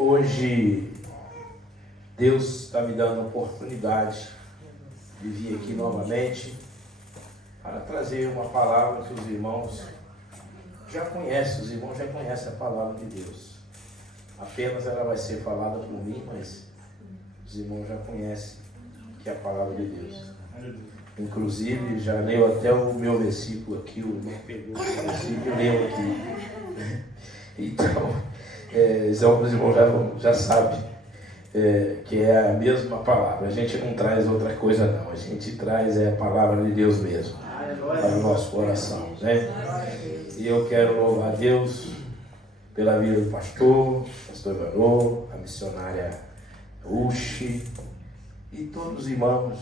Hoje, Deus está me dando a oportunidade de vir aqui novamente para trazer uma palavra que os irmãos já conhecem. Os irmãos já conhecem a palavra de Deus. Apenas ela vai ser falada por mim, mas os irmãos já conhecem que é a palavra de Deus. Inclusive, já leu até o meu versículo aqui, o irmão pegou o versículo e leu aqui. Então, os irmãos já sabem que é a mesma palavra. A gente não traz outra coisa não, a gente traz a palavra de Deus mesmo para o nosso coração, né? E eu quero louvar a Deus pela vida do pastor Varô, a missionária Uchi e todos os irmãos.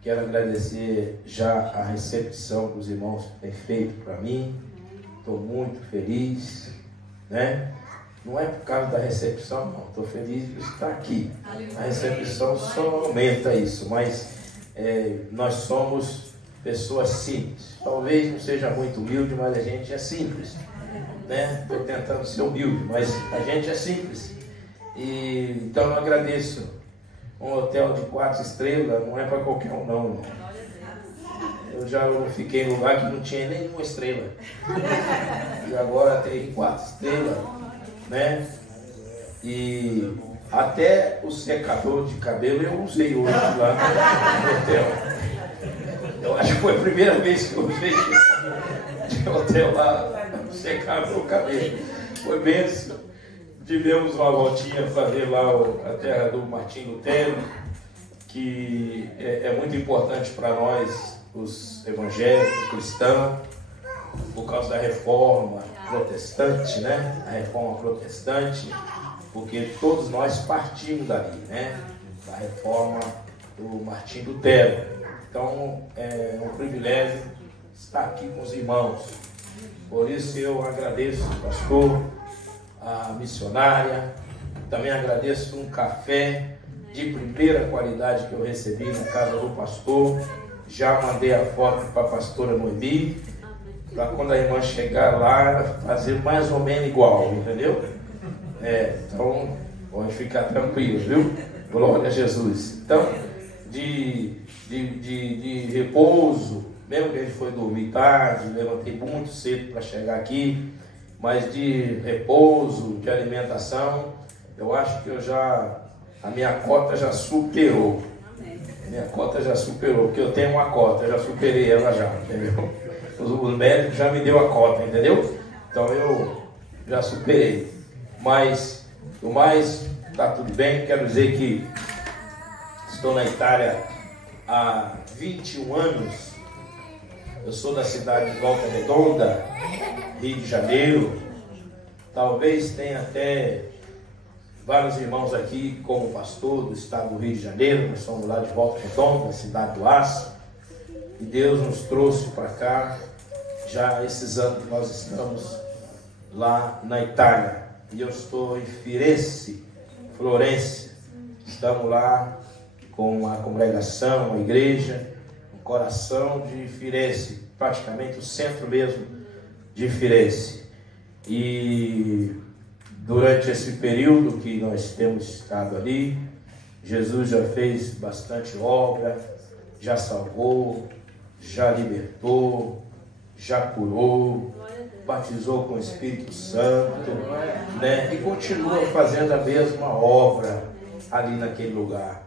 Quero agradecer já a recepção que os irmãos têm feito para mim. Estou muito feliz, né? Não é por causa da recepção, não. Estou feliz de estar aqui. A recepção só aumenta isso, mas nós somos pessoas simples. Talvez não seja muito humilde, mas a gente é simples, né? Estou tentando ser humilde, mas a gente é simples. E então eu agradeço. Um hotel de 4 estrelas não é para qualquer um, não. Eu já fiquei em lugar que não tinha nenhuma estrela. E agora tem 4 estrelas, né? E até o secador de cabelo eu usei hoje lá no hotel. Eu acho que foi a primeira vez que eu usei de hotel lá secar meu cabelo. Foi bênção. Tivemos uma voltinha fazer lá a terra do Martim Lutero, que é muito importante para nós, os evangélicos, cristãos, por causa da reforma protestante, né? A reforma protestante, porque todos nós partimos dali, né? Da reforma do Martim Lutero. Então, é um privilégio estar aqui com os irmãos. Por isso eu agradeço, pastor, a missionária. Também agradeço um café de primeira qualidade que eu recebi na casa do pastor. Já mandei a foto para a pastora Noemi, para quando a irmã chegar lá, fazer mais ou menos igual, entendeu? Então, pode ficar tranquilo, viu? Glória a Jesus. Então, de repouso, mesmo que a gente foi dormir tarde, levantei muito cedo para chegar aqui, mas de repouso, de alimentação, eu acho que a minha cota já superou. Minha cota já superou, porque eu tenho uma cota, eu já superei ela já, entendeu? Os médicos já me deu a cota, entendeu? Então eu já superei. Mas, o mais, está tudo bem. Quero dizer que estou na Itália há 21 anos. Eu sou da cidade de Volta Redonda, Rio de Janeiro. Talvez tenha até vários irmãos aqui como pastor do estado do Rio de Janeiro. Nós somos lá de Volta Redonda, cidade do Aço. E Deus nos trouxe para cá, já esses anos que nós estamos lá na Itália. E eu estou em Firenze, Florença. Estamos lá com a congregação, a igreja, no coração de Firenze, praticamente o centro mesmo de Firenze. E durante esse período que nós temos estado ali, Jesus já fez bastante obra, já salvou, já libertou, já curou, batizou com o Espírito Santo, né? E continua fazendo a mesma obra ali naquele lugar.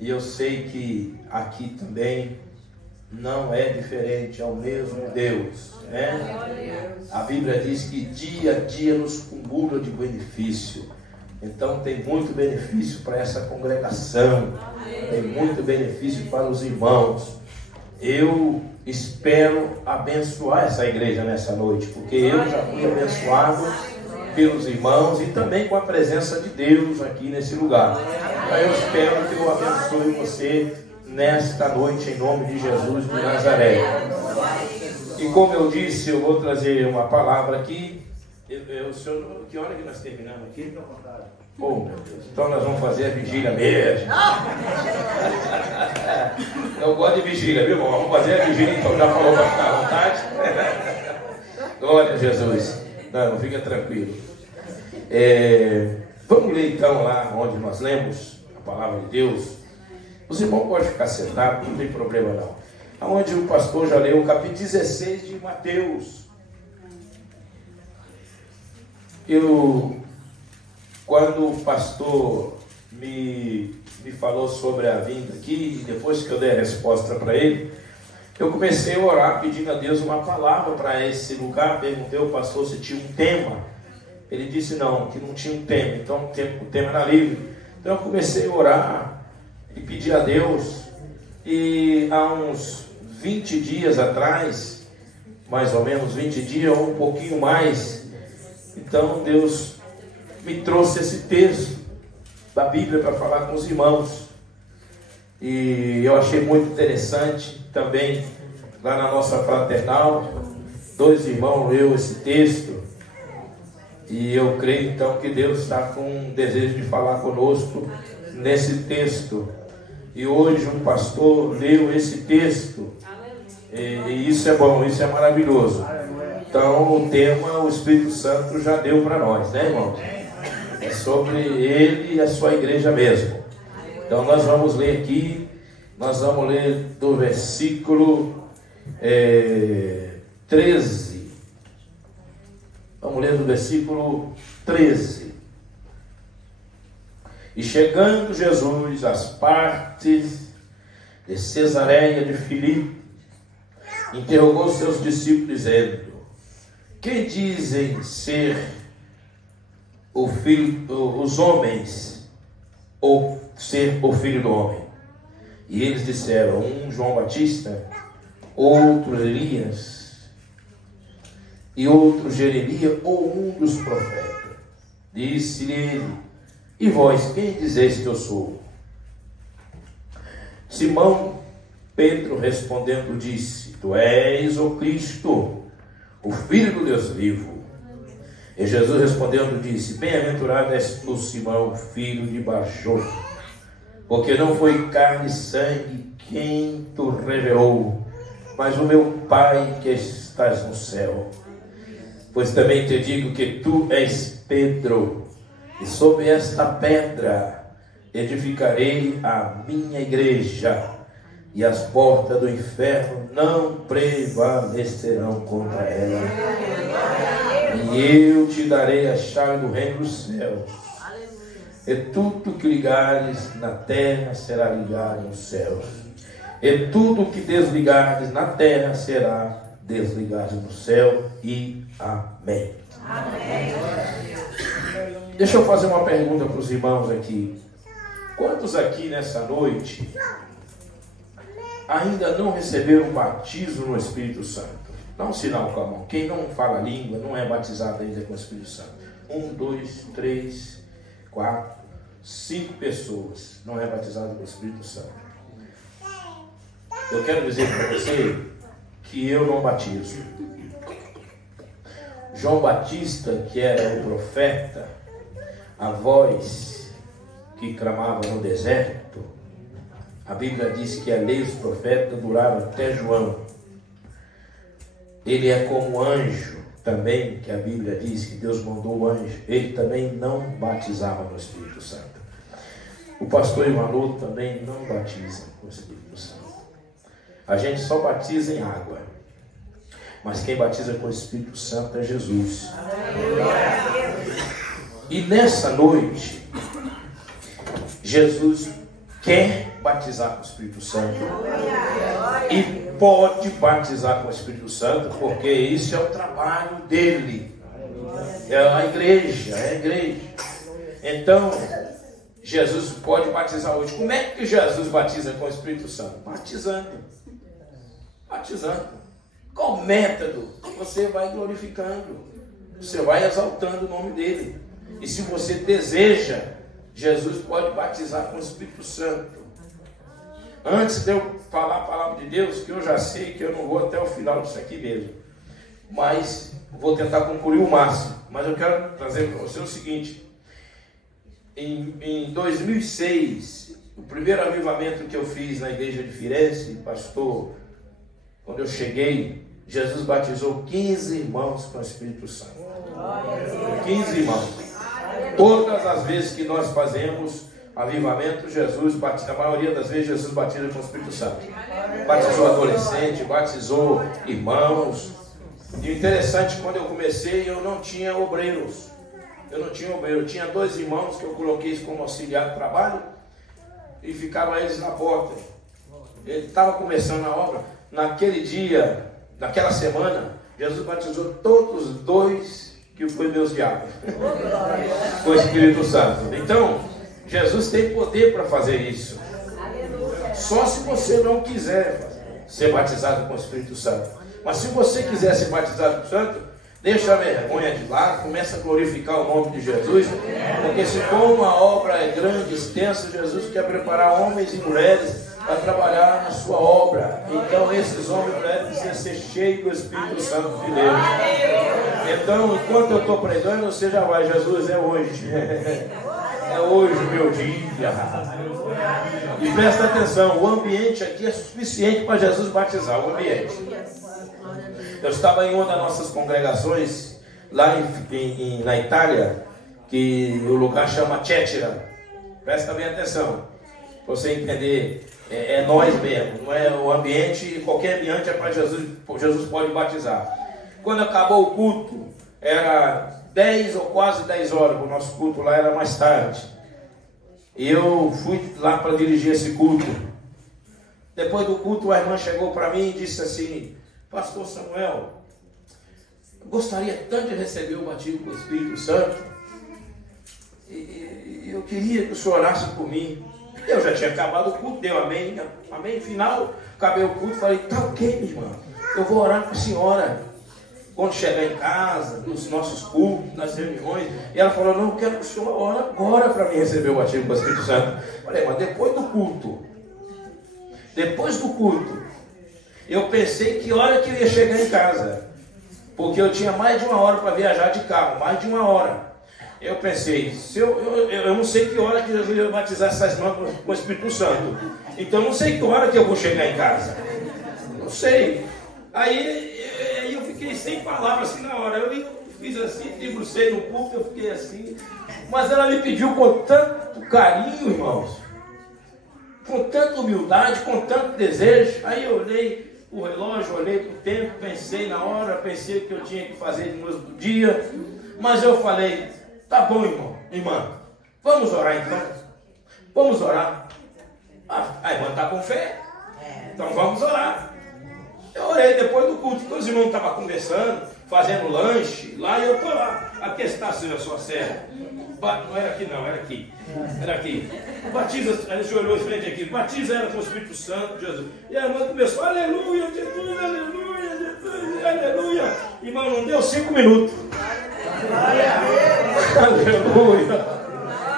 E eu sei que aqui também não é diferente, é o mesmo Deus, né? A Bíblia diz que dia a dia nos cumula de benefício. Então tem muito benefício para essa congregação, tem muito benefício para os irmãos. Eu espero abençoar essa igreja nessa noite, porque eu já fui abençoado pelos irmãos e também com a presença de Deus aqui nesse lugar. Então eu espero que eu abençoe você nesta noite, em nome de Jesus de Nazaré. E como eu disse, eu vou trazer uma palavra aqui. Senhor, que hora que nós terminamos aqui? Oh, meu Deus. Então nós vamos fazer a vigília mesmo. Eu gosto de vigília, viu, irmão? Vamos fazer a vigília, então já falou para ficar à vontade. Glória a Jesus. Não, fica tranquilo. Vamos ler então lá onde nós lemos a palavra de Deus. Os irmãos podem ficar sentados, não tem problema não. Aonde o pastor já leu o capítulo 16 de Mateus. Quando o pastor me falou sobre a vinda aqui, e depois que eu dei a resposta para ele, eu comecei a orar pedindo a Deus uma palavra para esse lugar. Perguntei ao pastor se tinha um tema. Ele disse não, que não tinha um tema, então o tema era livre. Então eu comecei a orar e pedir a Deus, e há uns 20 dias atrás, mais ou menos 20 dias ou um pouquinho mais, então Deus me trouxe esse texto da Bíblia para falar com os irmãos, e eu achei muito interessante também. Lá na nossa fraternal, 2 irmãos leu esse texto, e eu creio então que Deus está com um desejo de falar conosco nesse texto. E hoje um pastor leu esse texto, e isso é bom, isso é maravilhoso. Então o tema o Espírito Santo já deu para nós, né, irmão? É sobre ele e a sua igreja mesmo. Então nós vamos ler aqui, nós vamos ler do versículo 13. Vamos ler do versículo 13. E chegando Jesus às partes de Cesareia de Filipe, interrogou seus discípulos, dizendo: quem dizem ser os homens, ou ser o filho do homem? E eles disseram: um João Batista, outro Elias, e outro Jeremias, ou um dos profetas. Disse-lhe ele: e vós, quem dizeis que eu sou? Simão Pedro respondendo disse: tu és o Cristo, o Filho do Deus vivo. E Jesus respondendo disse: bem-aventurado és tu, Simão, filho de Barjô, porque não foi carne e sangue quem tu revelou, mas o meu Pai que estás no céu. Pois também te digo que tu és Pedro, e sobre esta pedra edificarei a minha igreja, e as portas do inferno não prevalecerão contra ela. E eu te darei a chave do reino dos céus. E tudo que ligares na terra será ligado nos céus, e tudo que desligares na terra será desligado no céu. E amém. Amém. Deixa eu fazer uma pergunta para os irmãos aqui. Quantos aqui nessa noite ainda não receberam o batismo no Espírito Santo? Dá um sinal com a mão. Quem não fala língua não é batizado ainda com o Espírito Santo. 1, 2, 3, 4, 5 pessoas não é batizado com o Espírito Santo. Eu quero dizer para você que eu não batizo. João Batista, que era o profeta, a voz que clamava no deserto, a Bíblia diz que a lei e os profetas duraram até João. Ele é como anjo também, que a Bíblia diz que Deus mandou o anjo. Ele também não batizava no Espírito Santo. O pastor Emmanuel também não batiza com o Espírito Santo. A gente só batiza em água, mas quem batiza com o Espírito Santo é Jesus. E nessa noite, Jesus quer batizar com o Espírito Santo e pode batizar com o Espírito Santo, porque isso é o trabalho dele, é a igreja, é a igreja. Então Jesus pode batizar hoje. Como é que Jesus batiza com o Espírito Santo? Batizando. Qual o método? Você vai glorificando, você vai exaltando o nome dele. E se você deseja, Jesus pode batizar com o Espírito Santo. Antes de eu falar a palavra de Deus, que eu já sei que eu não vou até o final disso aqui mesmo, mas vou tentar concluir o máximo. Mas eu quero trazer para você o seguinte: em 2006, o primeiro avivamento que eu fiz na igreja de Firenze, pastor, quando eu cheguei, Jesus batizou 15 irmãos com o Espírito Santo. 15 irmãos. Todas as vezes que nós fazemos avivamento, Jesus batiza, a maioria das vezes Jesus batiza com o Espírito Santo. Batizou adolescente, batizou irmãos. E interessante, quando eu comecei, eu não tinha obreiros. Eu tinha 2 irmãos que eu coloquei como auxiliar de trabalho e ficaram eles na porta. Ele estava começando a obra. Naquele dia, naquela semana, Jesus batizou todos os 2 que foi meus diabos com o Espírito Santo. Então, Jesus tem poder para fazer isso. Só se você não quiser ser batizado com o Espírito Santo. Mas se você quiser ser batizado com o Santo, deixa a vergonha de lado, começa a glorificar o nome de Jesus, porque se for uma obra grande, extensa, Jesus quer preparar homens e mulheres para trabalhar na sua obra. Então esses homens e mulheres precisam ser cheios do Espírito Santo de Deus. Então, enquanto eu estou pregando, você já vai, Jesus, é hoje. É hoje o meu dia. E presta atenção, o ambiente aqui é suficiente para Jesus batizar, o ambiente. Eu estava em uma das nossas congregações, lá na Itália, que o lugar chama Cétira. Presta bem atenção, para você entender, é nós mesmo, não é o ambiente, qualquer ambiente é para Jesus, Jesus pode batizar. Quando acabou o culto, era 10 ou quase 10 horas, o nosso culto lá era mais tarde. E eu fui lá para dirigir esse culto. Depois do culto, a irmã chegou para mim e disse assim: Pastor Samuel, eu gostaria tanto de receber o batismo com o Espírito Santo, e eu queria que o senhor orasse por mim. Eu já tinha acabado o culto, deu amém, amém, final, acabei o culto, falei, tá ok, minha irmã, eu vou orar para a senhora quando chegar em casa, nos nossos cultos, nas reuniões. E ela falou, não, eu quero que o senhor ore agora para mim receber o batismo com o Espírito Santo. Eu falei, mas depois do culto, eu pensei que hora que eu ia chegar em casa, porque eu tinha mais de 1 hora para viajar de carro, mais de 1 hora. Eu pensei, eu não sei que hora que Jesus ia batizar essas mãos com o Espírito Santo, então não sei que hora que eu vou chegar em casa, não sei. Aí eu fiquei sem palavras assim na hora. Eu fiz assim, debrucei no culto, eu fiquei assim. Mas ela me pediu com tanto carinho, irmãos, com tanta humildade, com tanto desejo. Aí eu olhei o relógio, olhei para o tempo, pensei na hora, pensei que eu tinha que fazer de novo do dia. Mas eu falei, tá bom, irmã, vamos orar então. Vamos orar. A irmã está com fé, então vamos orar. Eu orei depois do culto, que os irmãos estavam conversando, fazendo lanche, lá e eu estou lá. Aqui está, Senhor, a sua serva. Não era aqui não, era aqui. Era aqui. Batiza, a gente olhou em frente aqui, batiza ela com o Espírito Santo, Jesus. E a irmã começou, aleluia, Jesus, aleluia, Jesus, aleluia. Irmão, não deu 5 minutos. Aleluia,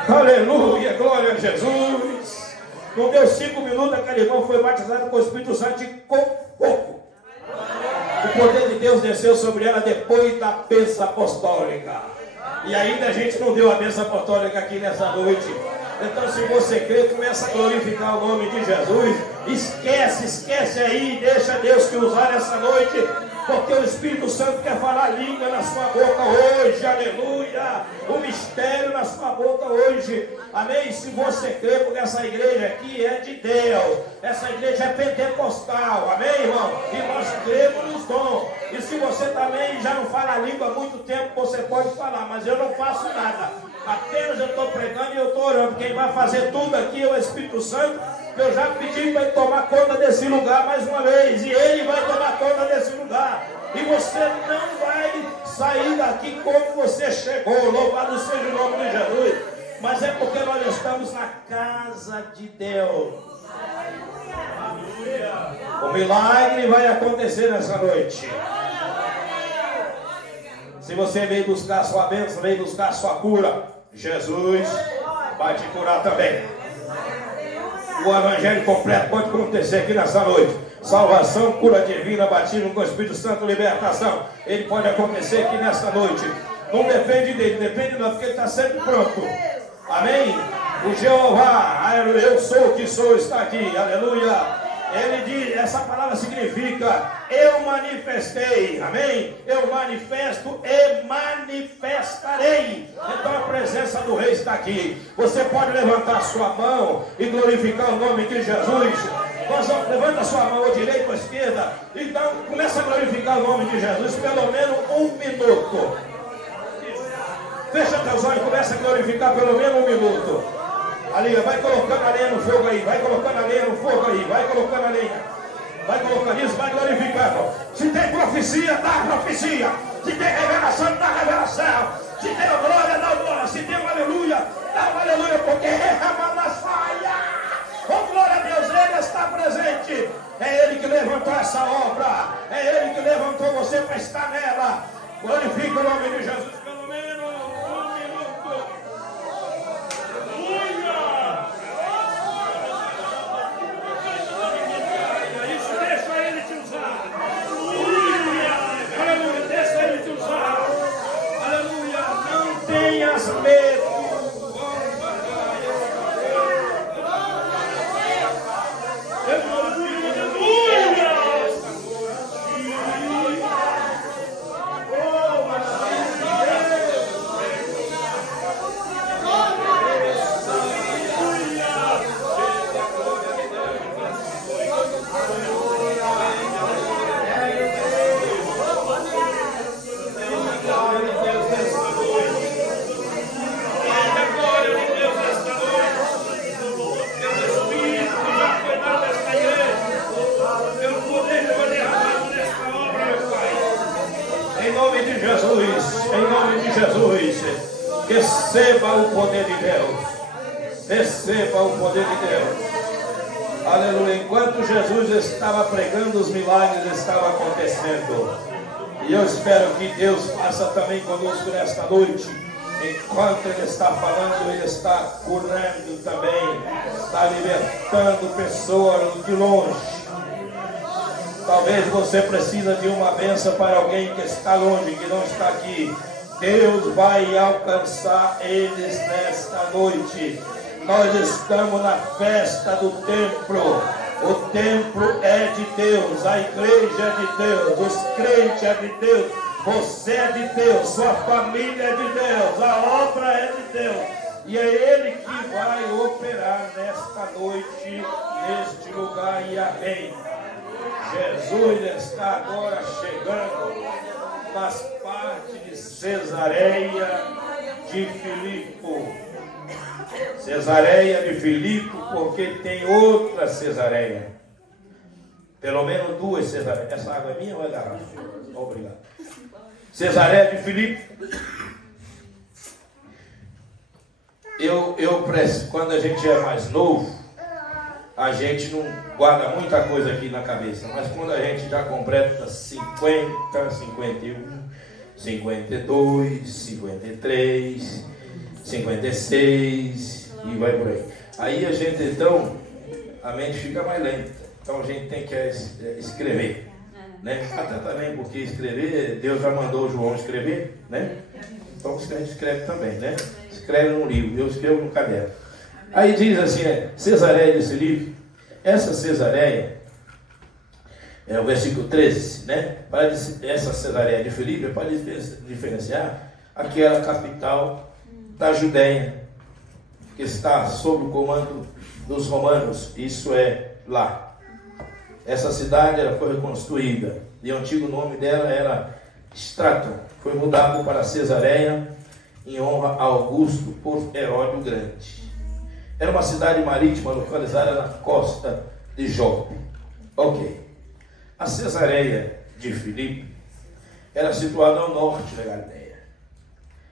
aleluia, glória a Jesus. Não deu 5 minutos, aquele irmão foi batizado com o Espírito Santo e com pouco. O poder de Deus desceu sobre ela depois da bênção apostólica. E ainda a gente não deu a bênção apostólica aqui nessa noite. Então, se você crê, começa a glorificar o nome de Jesus. Esquece aí, deixa Deus te usar essa noite, porque o Espírito Santo quer falar língua na sua boca hoje, aleluia, o mistério na sua boca hoje, amém? Se você crê, porque essa igreja aqui é de Deus, essa igreja é pentecostal, amém, irmão? E nós cremos nos dons. E se você também já não fala a língua há muito tempo, você pode falar, mas eu não faço nada, apenas eu estou pregando e eu estou orando. Quem vai fazer tudo aqui é o Espírito Santo. Eu já pedi para ele tomar conta desse lugar mais uma vez, e ele vai tomar conta desse lugar, e você não vai sair daqui como você chegou. Louvado seja o nome de Jesus. Mas é porque nós estamos na casa de Deus. O milagre vai acontecer nessa noite. Se você veio buscar a sua bênção, veio buscar a sua cura, Jesus vai te curar também. O evangelho completo pode acontecer aqui nessa noite. Salvação, cura divina, batismo com o Espírito Santo, libertação. Ele pode acontecer aqui nessa noite. Não depende dele, depende não, porque ele está sempre pronto. Amém? O Jeová, eu sou o que sou, está aqui. Aleluia. Ele diz, essa palavra significa eu manifestei, amém? Eu manifesto e manifestarei. Então a presença do Rei está aqui. Você pode levantar sua mão e glorificar o nome de Jesus. Levanta sua mão à direita ou à esquerda. Então começa a glorificar o nome de Jesus pelo menos 1 minuto. Fecha teus olhos e começa a glorificar pelo menos 1 minuto. Ali, vai colocando a lenha no fogo aí. Vai colocando a lenha no fogo aí. Vai colocando a lenha. Vai colocando isso, vai glorificando. Se tem profecia, dá profecia. Se tem revelação, dá revelação. Se tem glória, dá glória. Se tem um aleluia, dá um aleluia. Porque é a saia. Oh, glória a Deus, Ele está presente. É Ele que levantou essa obra. É Ele que levantou você para estar nela. Glorifica o nome de Jesus. Pelo menos 1 minuto. Aleluia. Isso, deixa Ele te usar. Aleluia, deixa Ele te usar. Aleluia, não tenhas medo. Receba o poder de Deus. Receba o poder de Deus. Aleluia. Enquanto Jesus estava pregando, os milagres estavam acontecendo. E eu espero que Deus faça também conosco nesta noite. Enquanto Ele está falando, Ele está curando também. Está libertando pessoas de longe. Talvez você precise de uma bênção para alguém que está longe, que não está aqui. Deus vai alcançar eles nesta noite. Nós estamos na festa do templo. O templo é de Deus, a igreja é de Deus, os crentes é de Deus, você é de Deus, sua família é de Deus, a obra é de Deus. E é Ele que vai operar nesta noite, neste lugar, e amém. Jesus está agora chegando nas partes de Cesareia de Filipe. Cesareia de Filipe, porque tem outra Cesareia. Pelo menos 2 Cesareias. Essa água é minha ou é garrafa? Obrigado. Cesareia de Filipe. Quando a gente é mais novo, a gente não guarda muita coisa aqui na cabeça, mas quando a gente já completa 50, 51, 52, 53, 56 e vai por aí. Aí a gente então, a mente fica mais lenta, então a gente tem que escrever, né? Até também porque escrever, Deus já mandou o João escrever, né? Então a gente escreve também, né? Escreve num livro, eu escrevo no caderno. Aí diz assim, Cesareia de Filipe. Essa Cesareia, é o versículo 13, né? Essa Cesareia de Filipe é para diferenciar aquela capital da Judéia, que está sob o comando dos romanos, isso é lá. Essa cidade ela foi reconstruída, e o antigo nome dela era Straton, foi mudado para Cesareia, em honra a Augusto por Herodes o Grande. Era uma cidade marítima localizada na costa de Jope. Ok. A Cesareia de Filipe era situada ao norte da Galileia.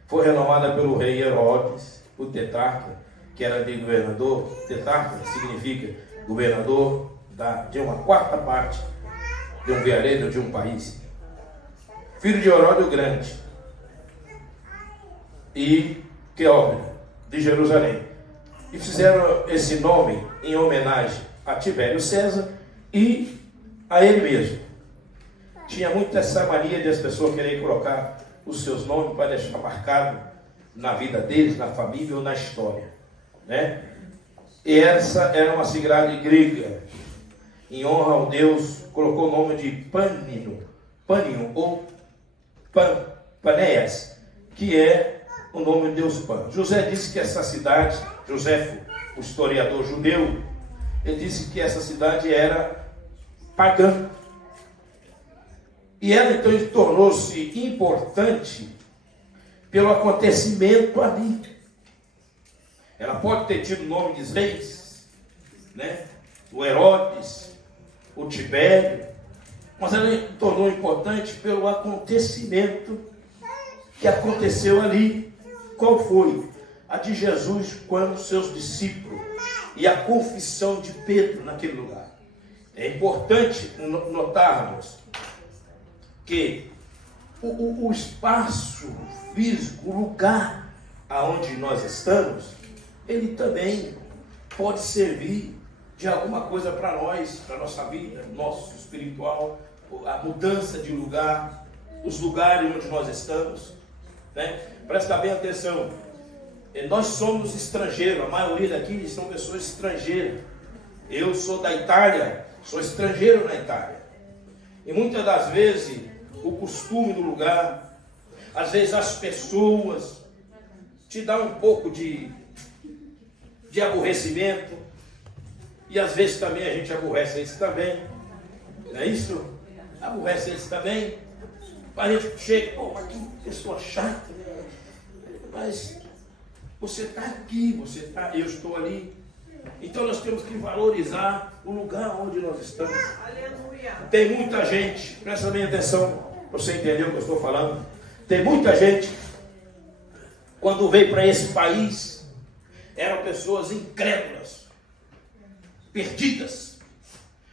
Foi renomada pelo rei Herodes, o tetrarca, que era de governador. Tetrarca significa governador de uma quarta parte de um vilarejo de um país. Filho de Herodes o Grande e Queóbria, de Jerusalém. E fizeram esse nome em homenagem a Tibério César e a ele mesmo. Tinha muito essa mania de as pessoas quererem colocar os seus nomes para deixar marcado na vida deles, na família ou na história, né? E essa era uma cidade grega. Em honra ao Deus, colocou o nome de Pânino ou Panéias, que é o nome de Deus Pan. José disse que essa cidade, José, o historiador judeu, ele disse que essa cidade era pagã. E ela então tornou-se importante pelo acontecimento ali. Ela pode ter tido o nome de reis, né? O Herodes, o Tibério, mas ela se tornou importante pelo acontecimento que aconteceu ali. Qual foi? A de Jesus com os seus discípulos e a confissão de Pedro naquele lugar. É importante notarmos que o espaço físico, o lugar aonde nós estamos, ele também pode servir de alguma coisa para nós, para a nossa vida, nosso espiritual, a mudança de lugar, os lugares onde nós estamos, né? Presta bem atenção, nós somos estrangeiros, a maioria daqui são pessoas estrangeiras. Eu sou da Itália, sou estrangeiro na Itália, e muitas das vezes o costume do lugar, às vezes as pessoas te dão um pouco de aborrecimento, e às vezes também a gente aborrece eles também, não é isso? Aborrece eles também, a gente chega, oh, mas que pessoa chata, mas você está aqui, eu estou ali, então nós temos que valorizar o lugar onde nós estamos. Aleluia. Tem muita gente, presta bem atenção, para você entender o que eu estou falando, tem muita gente, quando veio para esse país, eram pessoas incrédulas, perdidas.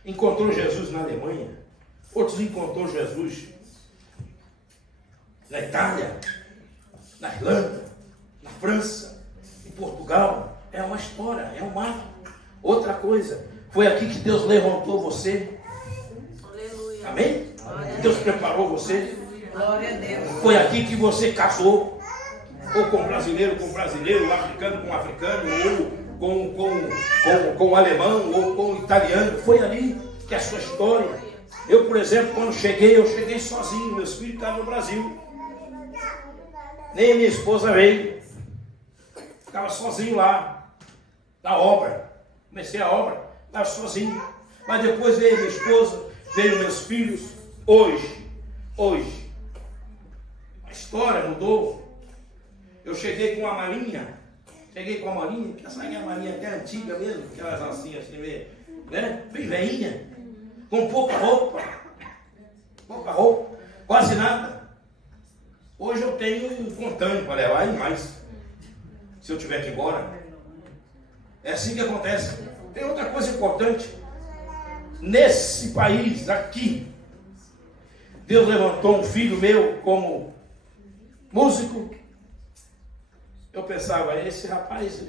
Encontrou Jesus na Alemanha, outros encontrou Jesus na Itália, na Irlanda, na França, em Portugal. É uma história, é um mar. Outra coisa, foi aqui que Deus levantou você. Aleluia. Amém? Deus preparou você. Glória a Deus. Foi aqui que você casou, ou com brasileiro, africano com africano, ou com alemão, ou com italiano. Foi ali que é a sua história. Eu, por exemplo, quando cheguei, eu cheguei sozinho, meus filhos estavam no Brasil. Nem a minha esposa veio. Ficava sozinho lá, na obra. Comecei a obra, estava sozinho. Mas depois veio minha esposa, veio meus filhos. Hoje, a história mudou. Eu cheguei com uma malinha, que essa é a malinha até antiga mesmo, aquelas alcinhas assim, né? Bem velhinha, com pouca roupa, quase nada. Hoje eu tenho um contâneo para levar e mais, se eu tiver que ir embora. É assim que acontece. Tem outra coisa importante. Nesse país, aqui, Deus levantou um filho meu como músico. Eu pensava, esse rapaz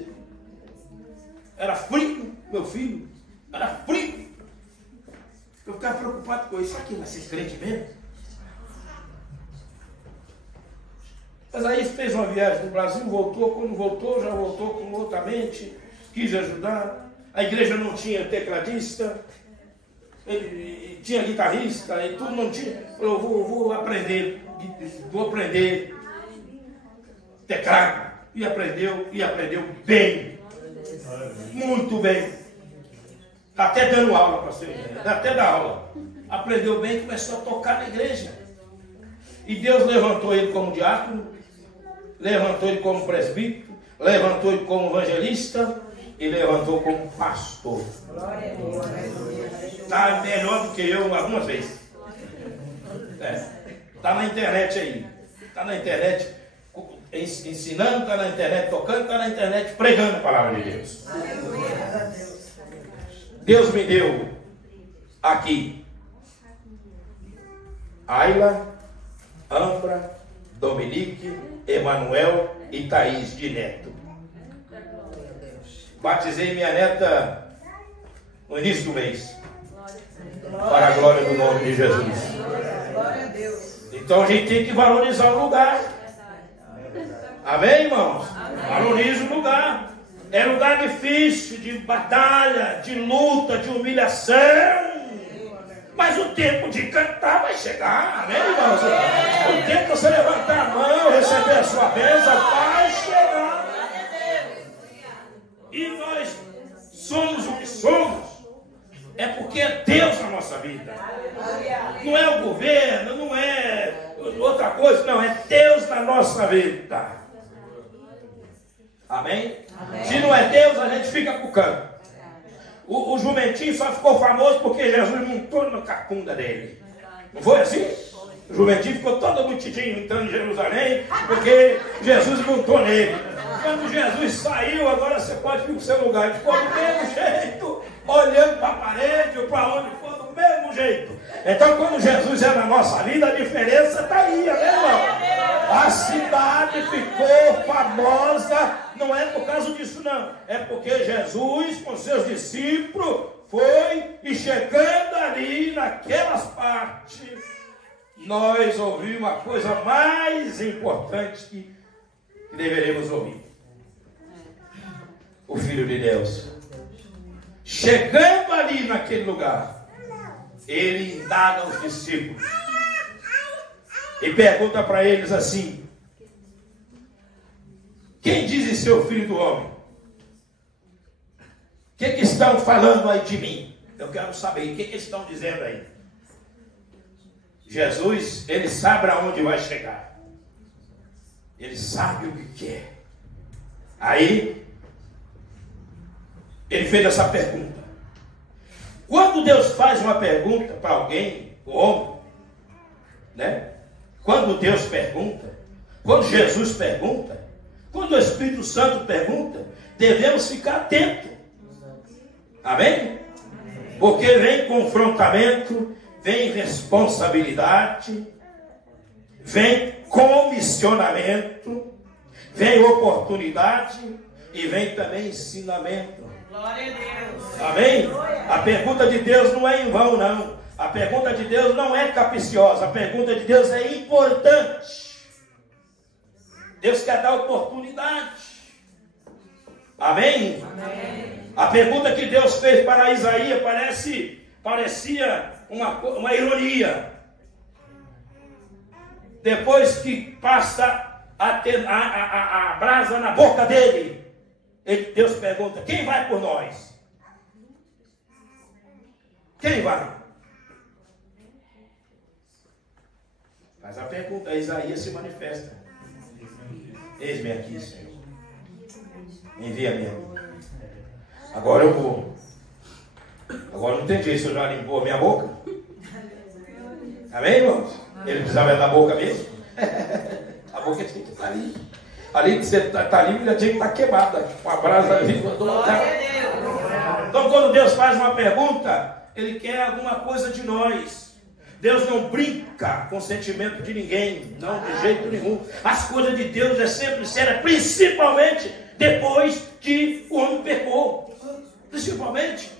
era frio, meu filho, era frio. Eu ficava preocupado com isso. Será que vai ser crente mesmo? Mas aí fez uma viagem no Brasil, voltou. Quando voltou, já voltou com outra mente, quis ajudar. A igreja não tinha tecladista, ele tinha guitarrista, e tudo não tinha. Eu vou aprender teclado. E aprendeu bem, muito bem. Está até dando aula para você, está até dando aula. Aprendeu bem e começou a tocar na igreja. E Deus levantou ele como diácono, levantou ele como presbítero, levantou ele como evangelista e levantou como pastor. Está melhor do que eu algumas vezes. Está na internet aí. Está na internet ensinando, está na internet tocando, está na internet pregando a palavra de Deus. Deus me deu aqui Ayla, Ambra, Dominique, Emanuel e Thaís de neto. Batizei minha neta no início do mês, para a glória do nome de Jesus. Então a gente tem que valorizar o lugar. Amém, irmãos? Valorize o lugar. É lugar difícil, de batalha, de luta, de humilhação. Mas o tempo de cantar vai chegar. Amém, irmãos? O tempo de você levantar a mão, receber a sua bênção, Pai. vida. Não é o governo, não é outra coisa, não, é Deus na nossa vida. Amém? Amém. Se não é Deus, a gente fica pro canto. O jumentinho só ficou famoso porque Jesus montou na cacunda dele. Não foi assim? O jumentinho ficou todo bonitinho entrando em Jerusalém porque Jesus montou nele. Quando Jesus saiu, agora você pode ir para o seu lugar. Ele ficou do mesmo jeito, olhando para a parede ou para onde for, do mesmo jeito. Então, quando Jesus é na nossa vida, a diferença está aí, né, irmão? A cidade ficou famosa, não é por causa disso, não. É porque Jesus, com seus discípulos, foi e chegando ali, naquelas partes, nós ouvimos a coisa mais importante que deveremos ouvir. O Filho de Deus, chegando ali naquele lugar, ele indaga os discípulos e pergunta para eles assim: quem diz ser o Filho do Homem? O que estão falando aí de mim? Eu quero saber, o que estão dizendo aí? Jesus, ele sabe aonde vai chegar. Ele sabe o que quer. Aí, ele fez essa pergunta. Quando Deus faz uma pergunta para alguém, o homem, né? Quando Deus pergunta, quando Jesus pergunta, quando o Espírito Santo pergunta, devemos ficar atentos. Amém? Porque vem confrontamento, vem responsabilidade, vem comissionamento, vem oportunidade e vem também ensinamento. Glória a Deus. Amém? A pergunta de Deus não é em vão, não. A pergunta de Deus não é capciosa. A pergunta de Deus é importante. Deus quer dar oportunidade. Amém? Amém. A pergunta que Deus fez para Isaías parecia uma ironia. Depois que passa a brasa na boca dele, Deus pergunta: quem vai por nós? Quem vai? Mas a pergunta, Isaías se manifesta: eis-me aqui, Senhor, envia-me. Agora eu vou. Agora não tem jeito, o senhor já limpou a minha boca? Amém, irmãos? Ele precisava da boca mesmo? A boca tinha que estar ali. Ali que você está livre, já tinha que estar queimada, com a brasa ali. Então, quando Deus faz uma pergunta, Ele quer alguma coisa de nós. Deus não brinca com o sentimento de ninguém, não, de jeito nenhum. As coisas de Deus é sempre séria, principalmente depois que o homem pecou. Principalmente.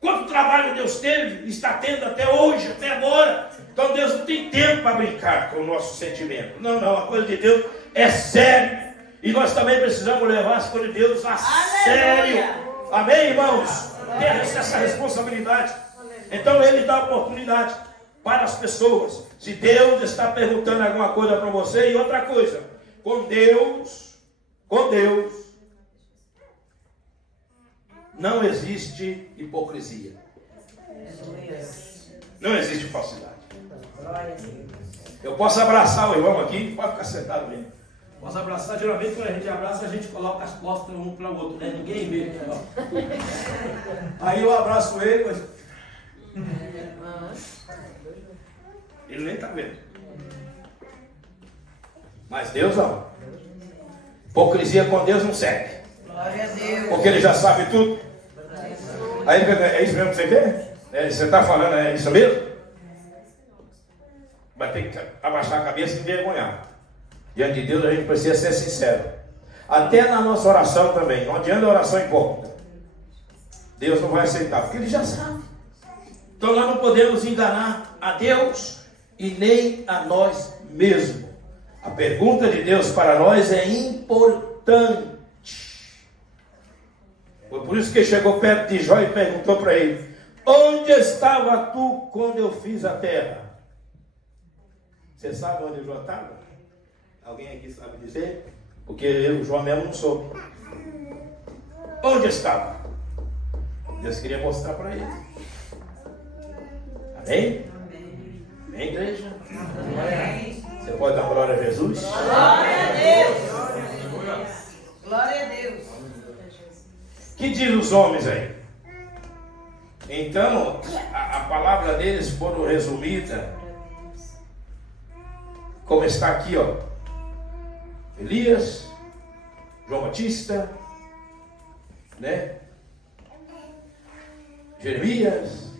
Quanto trabalho Deus teve, está tendo até hoje, até agora. Então Deus não tem tempo para brincar com o nosso sentimento. Não, não, a coisa de Deus é séria. E nós também precisamos levar as coisas de Deus a sério. Amém, irmãos? Ter essa responsabilidade. Então Ele dá oportunidade para as pessoas. Se Deus está perguntando alguma coisa para você, e outra coisa, com Deus, não existe hipocrisia. Não existe falsidade. Eu posso abraçar o irmão aqui, pode ficar sentado mesmo. Posso abraçar, geralmente quando a gente abraça, a gente coloca as costas um para o outro, né? Ninguém vê. Aí eu abraço ele, mas ele nem está vendo. Mas Deus não. Hipocrisia com Deus não serve. Glória a Deus. Porque Ele já sabe tudo. Aí ele pergunta: é isso mesmo que você quer? Você está falando, é isso mesmo? Vai ter que abaixar a cabeça e envergonhar. Diante de Deus a gente precisa ser sincero. Até na nossa oração também. Não adianta a oração hipócrita. Deus não vai aceitar, porque Ele já sabe. Então nós não podemos enganar a Deus e nem a nós mesmos. A pergunta de Deus para nós é importante. Foi por isso que ele chegou perto de Jó e perguntou para ele: onde estava tu quando eu fiz a terra? Você sabe onde Jó estava? Alguém aqui sabe dizer? Porque eu, Jó mesmo, não soube. Onde estava? Deus queria mostrar para ele. Amém? Amém, igreja? Amém. Você pode dar glória a Jesus? Glória a Deus. Glória a Deus. Que diz os homens aí? Então, a palavra deles foram resumida como está aqui, ó. Elias, João Batista, né? Jeremias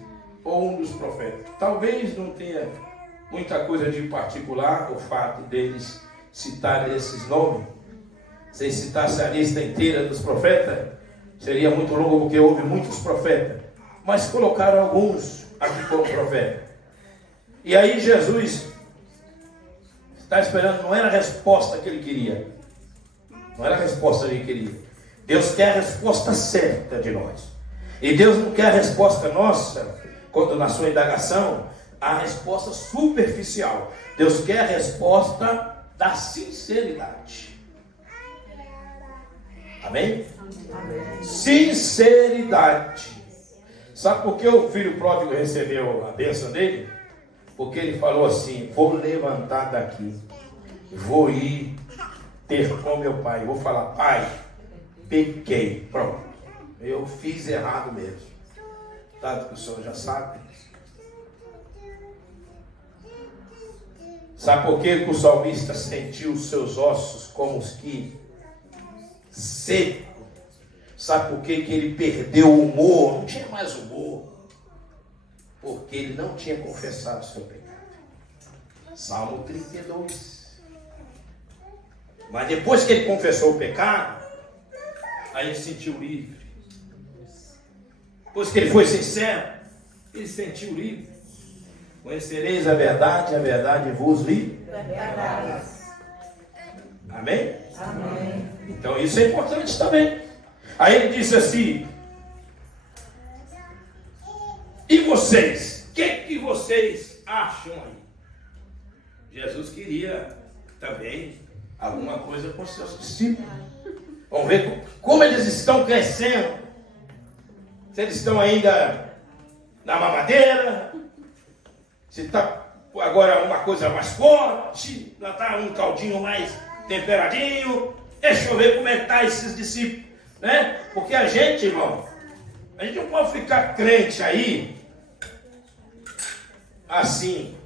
ou um dos profetas. Talvez não tenha muita coisa de particular o fato deles citarem esses nomes. Se citasse a lista inteira dos profetas, seria muito longo, porque houve muitos profetas. Mas colocaram alguns aqui como profeta. E aí Jesus está esperando, não era a resposta que ele queria. Não era a resposta que ele queria. Deus quer a resposta certa de nós. E Deus não quer a resposta nossa, quando na sua indagação, a resposta superficial. Deus quer a resposta da sinceridade. Amém? Amém. Sinceridade. Sabe por que o filho pródigo recebeu a bênção dele? Porque ele falou assim: vou levantar daqui, vou ir ter com meu pai, vou falar: pai, pequei, pronto, eu fiz errado mesmo. Dado que o senhor já sabe. Sabe por que o salmista sentiu os seus ossos como os que seco? Sabe por que ele perdeu o humor? Não tinha mais humor. Porque ele não tinha confessado o seu pecado. Salmo 32. Mas depois que ele confessou o pecado, aí ele se sentiu livre. Depois que ele foi sincero, ele se sentiu livre. Conhecereis a verdade vos libertará. Amém? Amém. Então isso é importante também. Aí ele disse assim: e vocês? O que vocês acham aí? Jesus queria também alguma coisa com seus discípulos. Vamos ver como eles estão crescendo. Se eles estão ainda na mamadeira, se está agora uma coisa mais forte, já está um caldinho mais temperadinho. Deixa eu ver como é que está esses discípulos. Né? Porque a gente, irmão, a gente não pode ficar crente aí assim.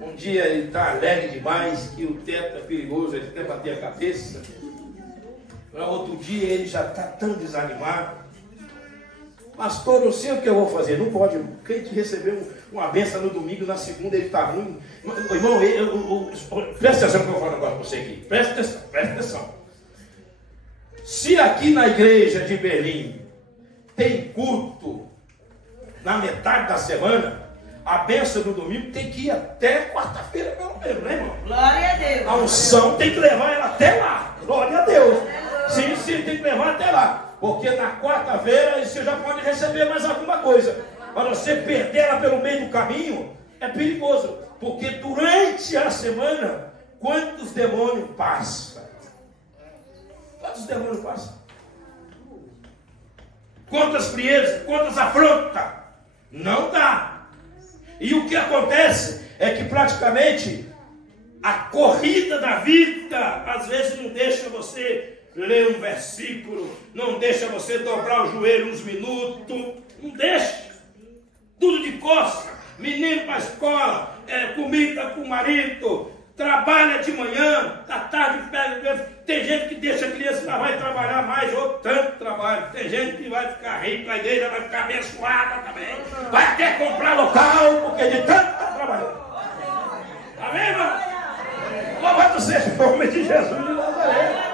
Um dia ele está alegre demais, que o teto é perigoso, ele quer bater a cabeça. No outro dia ele já está tão desanimado. Pastor, eu sei o que eu vou fazer. Não pode, o crente recebeu uma benção no domingo, na segunda ele está ruim. Irmão, presta atenção que eu vou falar um negócio para você aqui. Presta atenção. Se aqui na igreja de Berlim tem culto na metade da semana, a bênção do domingo tem que ir até quarta-feira, pelo menos, né, irmão? Glória a Deus. A unção tem que levar ela até lá. Glória a Deus. Sim, tem que levar até lá. Porque na quarta-feira você já pode receber mais alguma coisa. Para você perder ela pelo meio do caminho, é perigoso. Porque durante a semana, quantos demônios passam? Quantos demônios passam? Quantas friezas, quantas afrontas? Não dá. E o que acontece é que praticamente a corrida da vida às vezes não deixa você ler um versículo, não deixa você dobrar o joelho uns minutos, não deixa. Tudo de costa, menino para a escola, comida para o marido, trabalha de manhã, da tarde pega. Tem gente que deixa a criança lá, vai trabalhar mais ou tanto trabalho. Tem gente que vai ficar rico, a igreja vai ficar abençoada também. Vai até comprar local, porque de tanto está trabalhando. Amém, irmão? Louvado seja o nome de Jesus de Nazaré.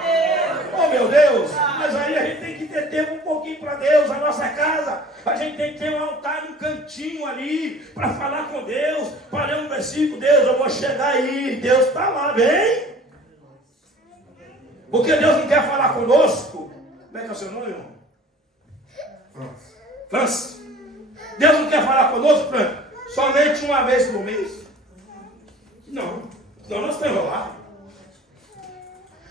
Oh, meu Deus, mas aí a gente tem que ter tempo um pouquinho para Deus, a nossa casa. A gente tem que ter um altar num cantinho ali, para falar com Deus, para ler um versículo. Deus, eu vou chegar aí, Deus está lá, vem. Porque Deus não quer falar conosco. Como é que é o seu nome, irmão? França. Deus não quer falar conosco, França, somente uma vez por mês. Não, senão nós estamos enrolados.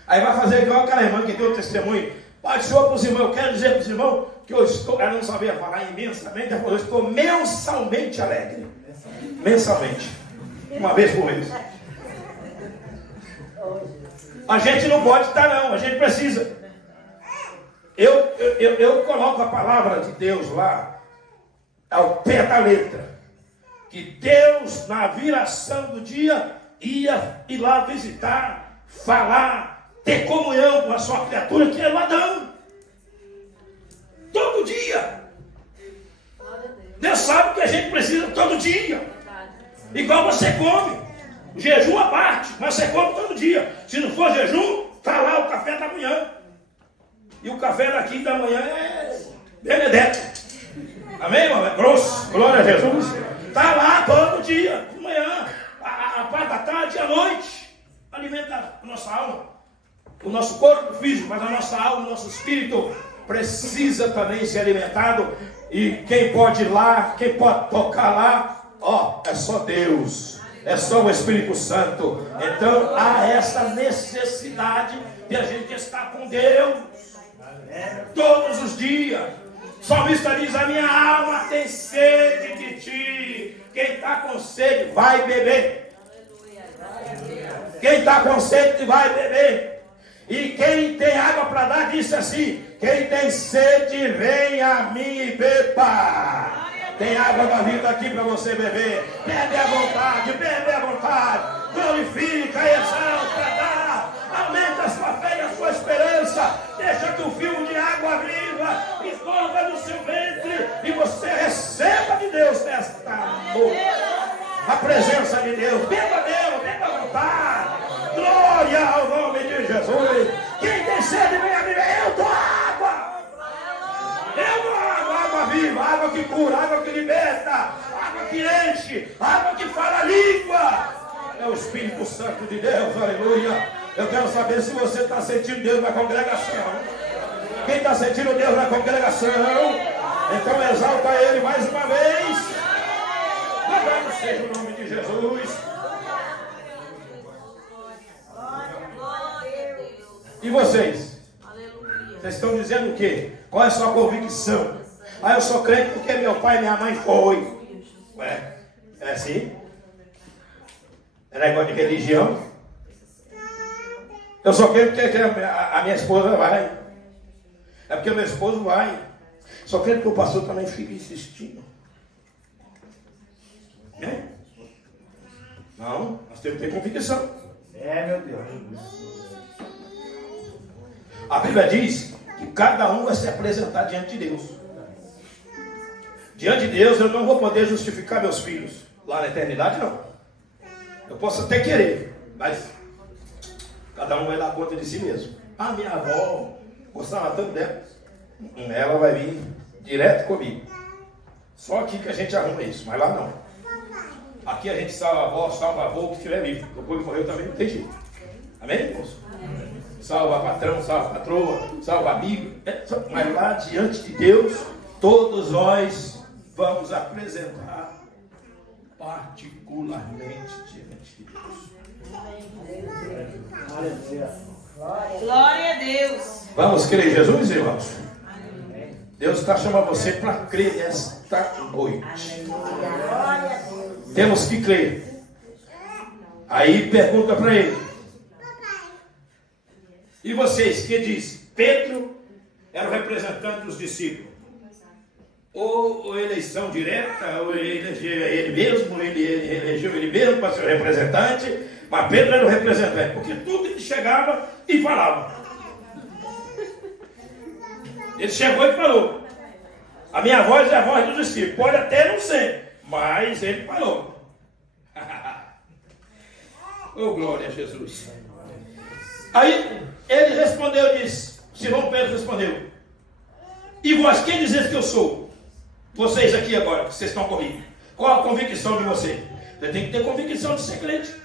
Aí vai fazer igual aquela irmã que deu o testemunho. Pai, Senhor para os irmãos, eu quero dizer para os irmãos que eu estou, ela não sabia falar imensamente, ela falou, eu estou mensalmente alegre. Mensalmente. Uma vez por mês. A gente não pode estar não, a gente precisa. Eu coloco a palavra de Deus lá, ao pé da letra. Que Deus, na viração do dia, ia ir lá visitar, falar, ter comunhão com a sua criatura, que é o Adão. Todo dia. Deus sabe que a gente precisa todo dia. Igual você come. Jejum à parte, mas você come todo dia. Se não for jejum, está lá o café da manhã. E o café daqui da manhã é Benedetto. Amém, irmão? É grosso. Glória a Jesus. Está lá todo dia, de manhã, a parte da tarde e à noite. Alimenta a nossa alma. O nosso corpo físico, mas a nossa alma, o nosso espírito precisa também ser alimentado. E quem pode ir lá, quem pode tocar lá, ó, é só Deus. É só o Espírito Santo. Então há essa necessidade de a gente estar com Deus todos os dias. O salmista diz: a minha alma tem sede de ti. Quem está com sede vai beber. Quem está com sede vai beber. E quem tem água para dar disse assim: quem tem sede venha a mim e beba. Tem água da vida aqui para você beber. Bebe à vontade, bebe à vontade. Glorifica e exalta, dá. Aumenta a sua fé e a sua esperança. Deixa que o fio de água viva escorra no seu ventre e você receba de Deus nesta noite a presença de Deus. Beba à vontade. Glória ao nome de Jesus. Quem tem sede, vem a mim. Eu dou água. Eu dou água viva, água que cura, água que liberta, água que enche, água que fala a língua. É o Espírito Santo de Deus, aleluia. Eu quero saber se você está sentindo Deus na congregação. Quem está sentindo Deus na congregação? Então exalta Ele mais uma vez. Louvado seja o nome de Jesus. E vocês? Vocês estão dizendo o quê? Qual é a sua convicção? Ah, eu sou crente porque meu pai e minha mãe foi. Ué, é assim? É negócio de religião? Eu sou crente porque a minha esposa vai. É porque meu esposo vai. Só crente que o pastor também fica insistindo. É? Não, nós temos que ter convicção. Meu Deus. A Bíblia diz que cada um vai se apresentar diante de Deus. Diante de Deus eu não vou poder justificar meus filhos. Lá na eternidade não. Eu posso até querer, mas cada um vai dar conta de si mesmo. A minha avó gostava tanto dela. Ela vai vir direto comigo. Só aqui que a gente arruma isso, mas lá não. Aqui a gente salva a avó, salva avô, o que estiver vivo. Depois que morreu também não tem jeito. Amém, moço? Salva patrão, salva patroa, salva amigo. Mas lá diante de Deus, todos nós vamos apresentar particularmente diante de Deus. Glória a Deus. Vamos crer em Jesus, irmãos? Deus está chamando você para crer nesta noite. Temos que crer. Aí pergunta para ele: e vocês, que diz? Pedro era o representante dos discípulos. Ou eleição direta, ou ele elegeu ele mesmo, ele elegeu ele mesmo para ser o representante. Mas Pedro era o representante, porque tudo ele chegava e falava. Ele chegou e falou. A minha voz é a voz dos discípulos. Pode até não ser, mas ele falou. Oh, glória a Jesus. Aí ele respondeu, disse, Simão Pedro respondeu: e vós, quem dizes que eu sou? Vocês aqui agora, que vocês estão comigo. Qual a convicção de vocês? Você tem que ter convicção de ser crente.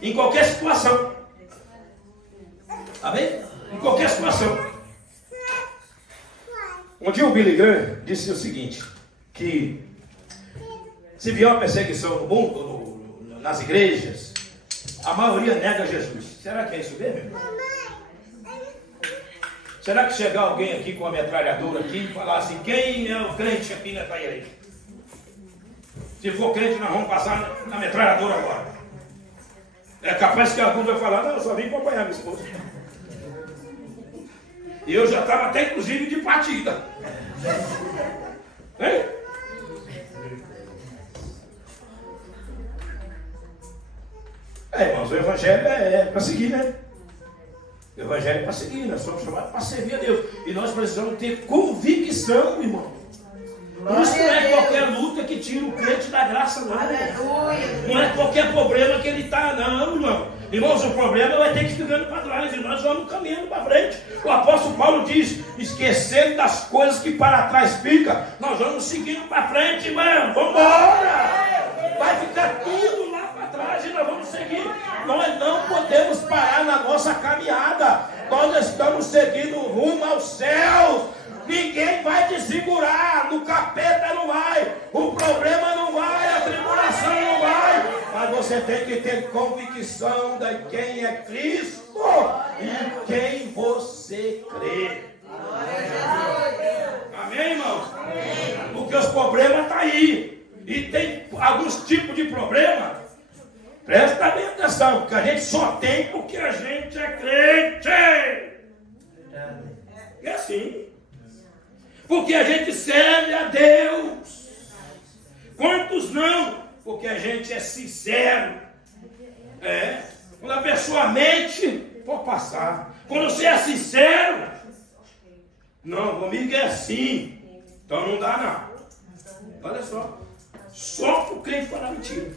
Em qualquer situação. Amém? Em qualquer situação. Um dia o Billy Graham disse o seguinte: que se vier uma perseguição no mundo, nas igrejas, a maioria nega Jesus. Será que é isso mesmo? Será que chegar alguém aqui com uma metralhadora aqui e falar assim, quem é o crente aqui nessa igreja? Se for crente, nós vamos passar na metralhadora agora. É capaz que alguns vai falar, não, eu só vim acompanhar minha esposa. E eu já estava até inclusive de partida. Hein? Irmãos, o evangelho é para seguir, né? O evangelho é para seguir, nós somos chamados para servir a Deus. E nós precisamos ter convicção, irmão. Por isso não é qualquer luta que tira o crente da graça, não. Não é qualquer problema que ele está, não, irmão. Irmãos, o problema vai ter que ir ficando para trás e nós vamos caminhando para frente. O apóstolo Paulo diz, esquecendo das coisas que para trás ficam, nós vamos seguindo para frente, irmão. Vamos embora! Vai ficar tudo lá para trás e nós vamos seguir. Nós não podemos parar na nossa caminhada. Nós estamos seguindo rumo aos céus. Ninguém vai te segurar. No capeta não vai. O problema não vai. A tribulação não vai. Mas você tem que ter convicção de quem é Cristo e quem você crê. Amém, irmãos? Porque os problemas estão aí. E tem alguns tipos de problema. Presta bem atenção, porque a gente só tem porque a gente é crente. É assim. Porque a gente serve a Deus. Quantos não? Porque a gente é sincero. Quando a pessoa mente, pode passar. Quando você é sincero, não, comigo é assim. Então não dá não. Olha só. Só o crente fala mentira.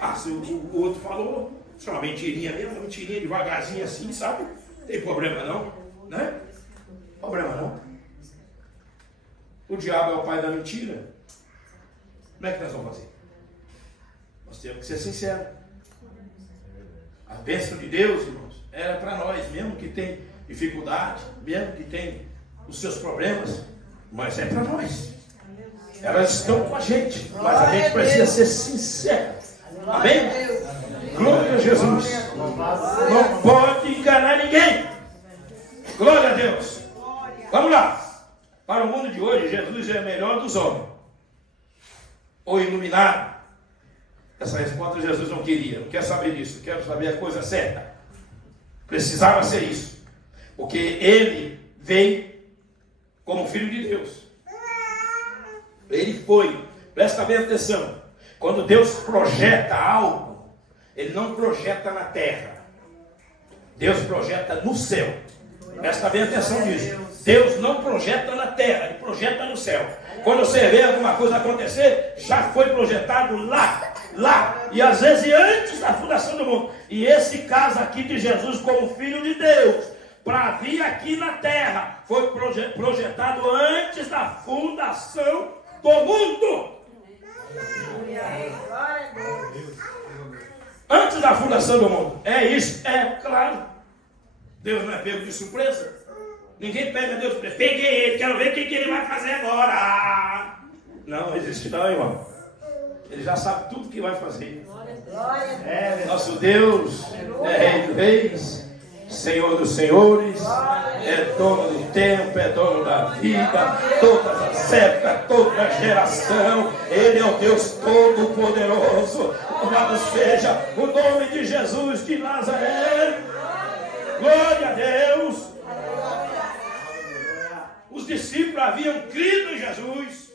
Ah, se o outro falou, isso é uma mentirinha mesmo, uma mentirinha devagarzinho assim, sabe? Não tem problema não, né? Problema não. O diabo é o pai da mentira. Como é que nós vamos fazer? Nós temos que ser sinceros. A bênção de Deus, irmãos, era para nós, mesmo que tem dificuldade, mesmo que tem os seus problemas, mas é para nós. Elas estão com a gente, mas a gente precisa ser sincero. Amém? Glória a Jesus. Não pode enganar ninguém. Glória a Deus. Vamos lá. Para o mundo de hoje, Jesus é melhor dos homens. Ou iluminado. Essa resposta Jesus não queria. Não quer saber disso. Quero saber a coisa certa. Precisava ser isso. Porque ele veio como filho de Deus. Ele foi. Presta bem atenção. Quando Deus projeta algo, Ele não projeta na terra. Deus projeta no céu. Presta bem atenção nisso. Deus não projeta na terra, Ele projeta no céu. Quando você vê alguma coisa acontecer, já foi projetado lá. E às vezes antes da fundação do mundo. E esse caso aqui de Jesus como Filho de Deus, para vir aqui na terra, foi projetado antes da fundação do mundo. Antes da fundação do mundo. É isso, é claro. Deus não é pego de surpresa. Ninguém pega Deus. Peguei ele, quero ver o que ele vai fazer agora. Não existe não, irmão. Ele já sabe tudo que vai fazer. Nosso Deus é Rei dos Reis, Senhor dos Senhores, é dono do tempo, é dono da vida, todas as épocas, toda geração. Ele é o Deus Todo-Poderoso. Louvado seja o nome de Jesus de Nazaré. Glória a Deus. Os discípulos haviam crido em Jesus.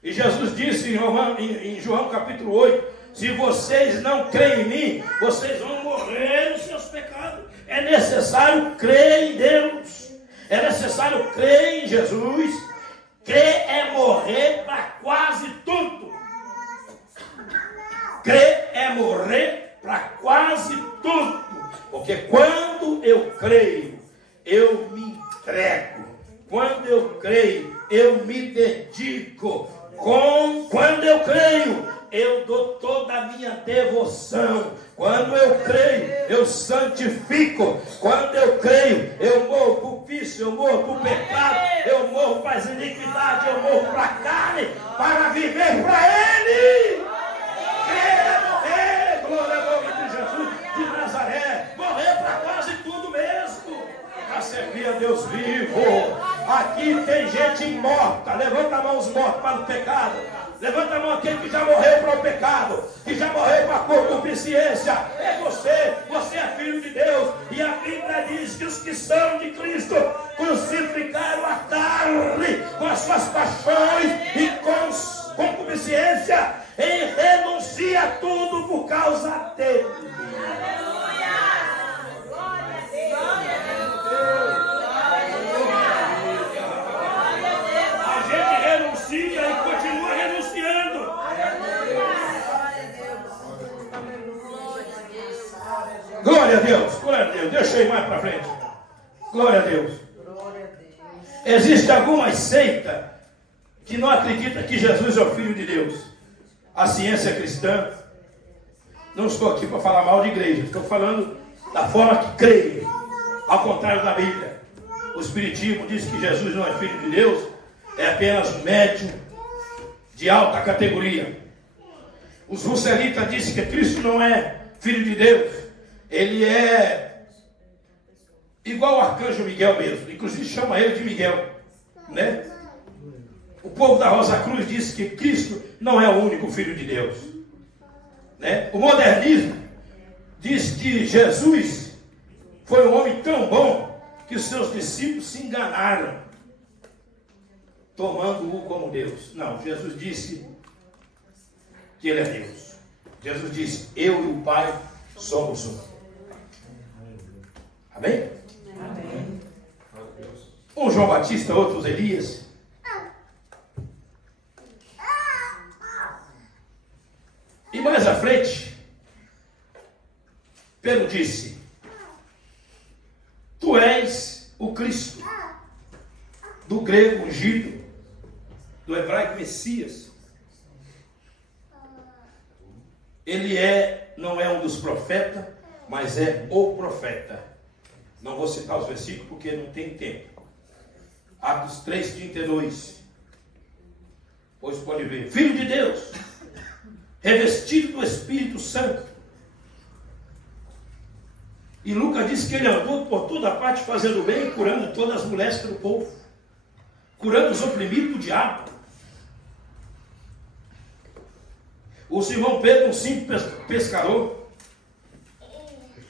E Jesus disse em João capítulo 8: se vocês não creem em mim, vocês vão morrer nos seus pecados. É necessário crer em Deus. É necessário crer em Jesus. Crer é morrer para quase tudo. Crer é morrer para quase tudo. Porque quando eu creio, eu me entrego. Quando eu creio, eu me dedico. Quando eu creio, eu dou toda a minha devoção. Quando eu creio, eu santifico. Quando eu creio, eu morro para o vício, eu morro para o pecado, eu morro para as iniquidades, eu morro para a carne, para viver para Ele. Glória ao nome de Jesus de Nazaré. Morrer para quase tudo mesmo. Para morta. Levanta a mão os mortos para o pecado. Levanta a mão aquele que já morreu para o pecado, que já morreu para a concupiscência. É você, você é filho de Deus. E a Bíblia diz que os que são de Cristo crucificaram a carne com as suas paixões e com concupiscência, e renuncia a tudo por causa dele. Aleluia! Glória a Deus! A gente renuncia e continua renunciando. Glória a Deus, glória a Deus. Deixa eu ir mais para frente. Glória a Deus. Existe alguma seita que não acredita que Jesus é o Filho de Deus. A ciência cristã. Não estou aqui para falar mal de igreja. Estou falando da forma que creio. Ao contrário da Bíblia. O Espiritismo diz que Jesus não é Filho de Deus. É apenas um médium de alta categoria. Os russelitas dizem que Cristo não é Filho de Deus. Ele é igual ao arcanjo Miguel mesmo. Inclusive chama ele de Miguel, né? O povo da Rosa Cruz diz que Cristo não é o único Filho de Deus, né? O modernismo diz que Jesus foi um homem tão bom que os seus discípulos se enganaram, tomando-o como Deus. Não, Jesus disse que ele é Deus. Jesus disse: eu e o Pai somos um. Amém? Amém. Um João Batista, outros Elias. E mais à frente, Pedro disse: tu és o Cristo, do grego ungido, do hebraico Messias. Ele não é um dos profetas, mas é o profeta. Não vou citar os versículos porque não tem tempo. Atos 3:32. Pois pode ver. Filho de Deus, revestido do Espírito Santo. E Lucas diz que ele andou por toda parte fazendo bem, curando todas as moléstias do povo, curando os oprimidos do diabo. O Simão Pedro, um simples pescador,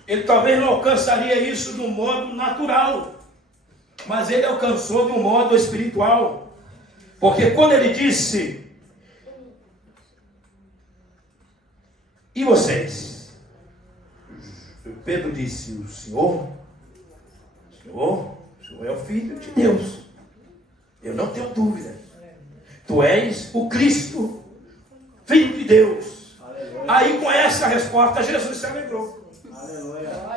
ele talvez não alcançaria isso de um modo natural, mas ele alcançou de um modo espiritual. Porque quando ele disse: e vocês? Pedro disse: o Senhor é o Filho de Deus. Eu não tenho dúvida. Tu és o Cristo, Filho de Deus. Aí com essa resposta Jesus se alegrou.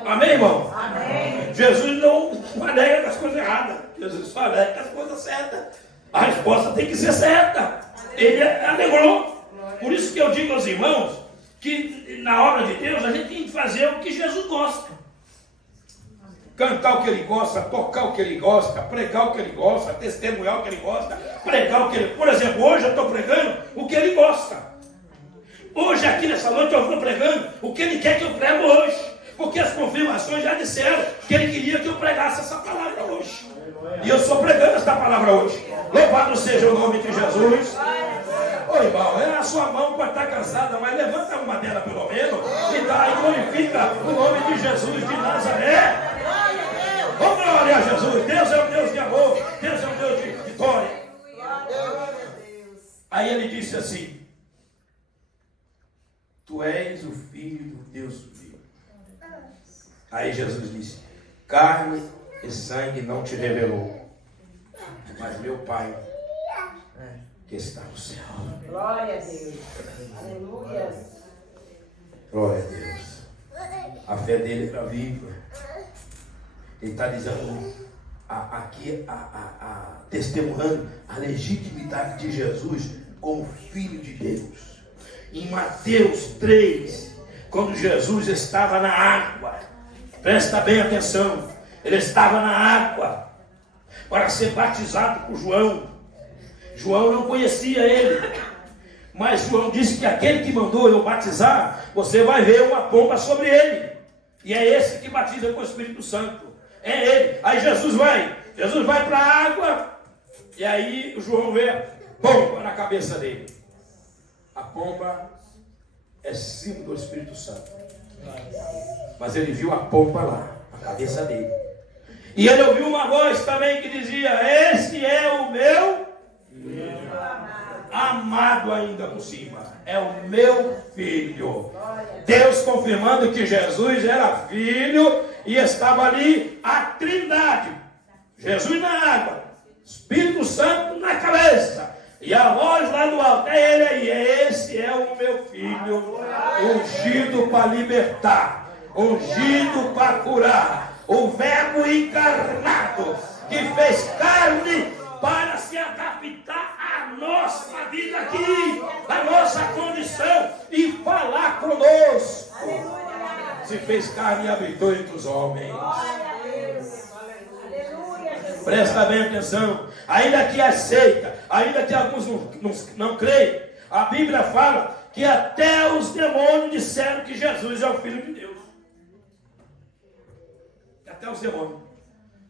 Amém, irmão? Amém. Jesus não alega das coisas erradas. Jesus só alega das coisas certas. A resposta tem que ser certa. Ele alegrou. Por isso que eu digo aos irmãos que na obra de Deus a gente tem que fazer o que Jesus gosta. Cantar o que ele gosta, tocar o que ele gosta, pregar o que ele gosta, testemunhar o que ele gosta, pregar o que ele... Por exemplo, hoje eu estou pregando o que ele gosta. Hoje aqui nessa noite eu estou pregando o que ele quer que eu prego hoje. Porque as confirmações já disseram que ele queria que eu pregasse essa palavra hoje. E eu estou pregando essa palavra hoje. Louvado seja o nome de Jesus. Ô irmão, a sua mão pode estar cansada, mas levanta uma dela pelo menos e dá e glorifica o nome de Jesus de Nazaré. Oh, glória a Jesus. Deus é um Deus de amor. Deus é um Deus de vitória. Aí ele disse assim: tu és o Filho do Deus vivo. Aí Jesus disse: carne e sangue não te revelou, mas meu Pai que está no céu. Glória a Deus. Aleluia. Glória a Deus. A fé dele está viva. Ele está dizendo aqui, testemunhando a legitimidade de Jesus como Filho de Deus. Em Mateus 3, quando Jesus estava na água, presta bem atenção, ele estava na água para ser batizado por João. João não conhecia ele, mas João disse que aquele que mandou eu batizar, você vai ver uma pomba sobre ele, e é esse que batiza com o Espírito Santo, é ele. Aí Jesus vai para a água, E aí o João vê a pomba na cabeça dele. A pomba é símbolo do Espírito Santo. Mas ele viu a pomba lá, na cabeça dele. E ele ouviu uma voz também que dizia: esse é o meu amado, ainda por cima. É o meu filho. Deus confirmando que Jesus era filho e estava ali a Trindade. Jesus na água, Espírito Santo na cabeça. E a voz lá do alto: é ele aí, esse é o meu filho, ungido para libertar, ungido para curar, o verbo encarnado que fez carne para se adaptar à nossa vida aqui, à nossa condição, e falar conosco. Se fez carne e habitou entre os homens. Presta bem atenção. Ainda que aceita, ainda que alguns não creem, a Bíblia fala que até os demônios disseram que Jesus é o Filho de Deus. Até os demônios.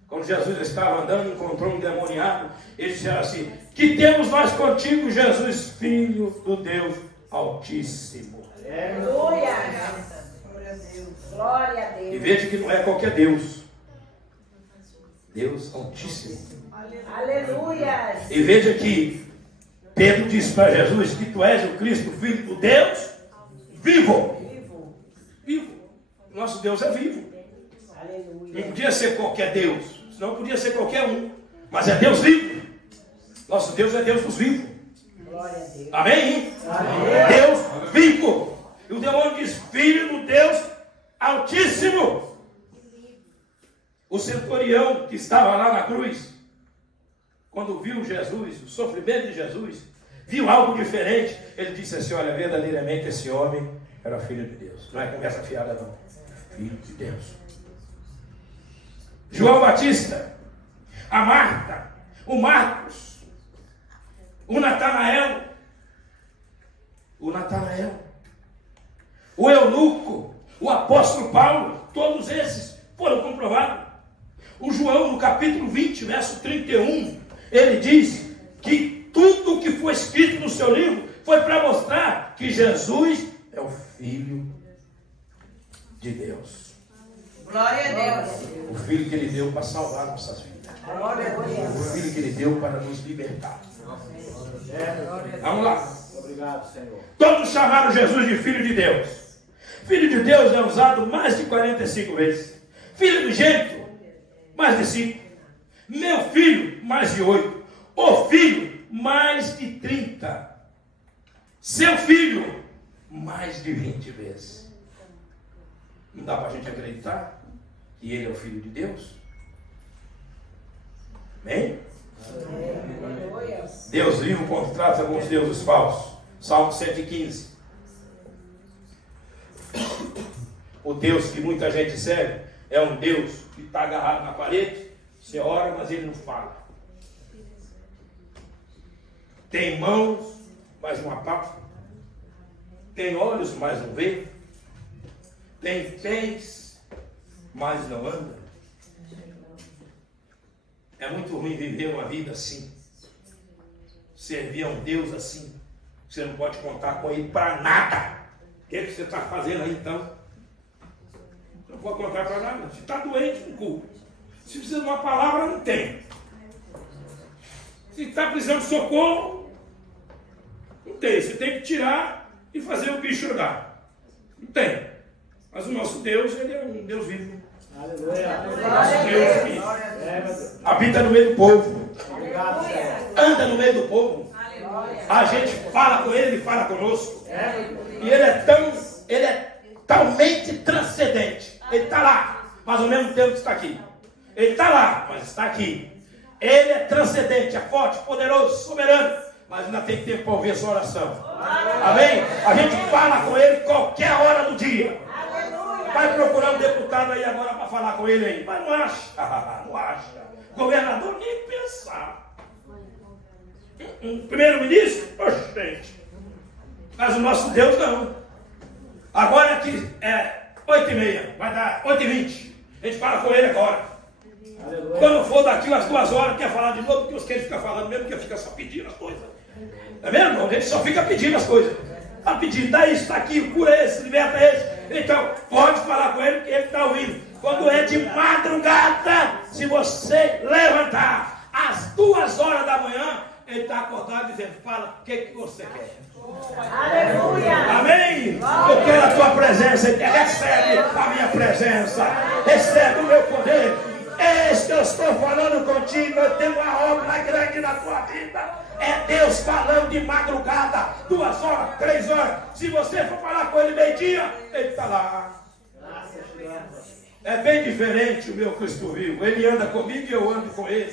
Quando Jesus estava andando, encontrou um demoniado, eles disseram assim: que temos nós contigo, Jesus, Filho do Deus Altíssimo. Aleluia. Glória a Deus. E veja que não é qualquer Deus. Deus Altíssimo. Aleluia. E veja que Pedro disse para Jesus que tu és o Cristo, Filho do Deus vivo. Vivo. Nosso Deus é vivo. Aleluia. Não podia ser qualquer Deus, senão podia ser qualquer um. Mas é Deus vivo. Nosso Deus é Deus dos vivos. Glória a Deus. Amém? Amém. Deus vivo. E o demônio diz: Filho do Deus Altíssimo. O centurião que estava lá na cruz, quando viu Jesus, o sofrimento de Jesus, viu algo diferente. Ele disse assim: olha, verdadeiramente esse homem era filho de Deus. Não é conversa fiada não. Filho de Deus. João Batista, a Marta, o Marcos, o Natanael, o eunuco, o apóstolo Paulo, todos esses foram comprovados. O João, no capítulo 20, verso 31, ele diz que tudo que foi escrito no seu livro foi para mostrar que Jesus é o Filho de Deus. Glória a Deus. O Filho que Ele deu para salvar nossas vidas. Glória a Deus. O Filho que Ele deu para nos libertar. Vamos lá. Obrigado, Senhor. Todos chamaram Jesus de Filho de Deus. Filho de Deus é usado mais de 45 vezes. Filho do jeito, mais de 5. Meu filho, mais de 8. O filho, mais de 30. Seu filho, mais de 20 vezes. Não dá para a gente acreditar que ele é o Filho de Deus? Amém? Deus vivo contrasta com os deuses falsos. Salmo 115. O Deus que muita gente serve é um Deus que está agarrado na parede. Você ora, mas ele não fala. Tem mãos, mas não apalpa. Tem olhos, mas não vê. Tem pés, mas não anda. É muito ruim viver uma vida assim. Servir a um Deus assim. Você não pode contar com ele para nada. O que você está fazendo aí então? Não pode contar para nada. Se está doente, não culpa. Se precisa de uma palavra, não tem. Se está precisando de socorro, não tem. Você tem que tirar e fazer o bicho andar. Não tem. Mas o nosso Deus, ele é um Deus vivo. Aleluia. Nosso Deus que habita no meio do povo. Anda no meio do povo. A gente fala com ele, ele fala conosco. E ele é talmente transcendente. Ele está lá, mas ao mesmo tempo está aqui. Ele está lá, mas está aqui. Ele é transcendente, é forte, poderoso, soberano, mas ainda tem tempo para ouvir a sua oração. Amém? A gente fala com ele qualquer hora do dia. Vai procurar um deputado aí agora para falar com ele aí. Mas não acha. Não acha. Governador, nem pensar. Primeiro-ministro? Oxente. Mas o nosso Deus não. Agora aqui é 8h30. Vai dar 8h20. A gente fala com ele agora. Aleluia. Quando for daqui umas 2 horas, quer falar de novo, porque os querem ficar falando mesmo, porque fica só pedindo as coisas. É mesmo? A gente só fica pedindo as coisas. Está pedindo, dá isso, está aqui, cura esse, liberta esse. Então, pode falar com ele, porque ele está ouvindo. Quando é de madrugada, se você levantar às 2 horas da manhã, ele está acordado dizendo, fala o que você quer. Aleluia. Amém? Eu quero a tua presença. Recebe a minha presença. Recebe o meu poder. Eis que eu estou falando contigo. Eu tenho uma obra grande na tua vida. É Deus falando de madrugada. 2 horas, 3 horas. Se você for falar com ele meio-dia, ele está lá. É bem diferente o meu Cristo vivo. Ele anda comigo e eu ando com ele.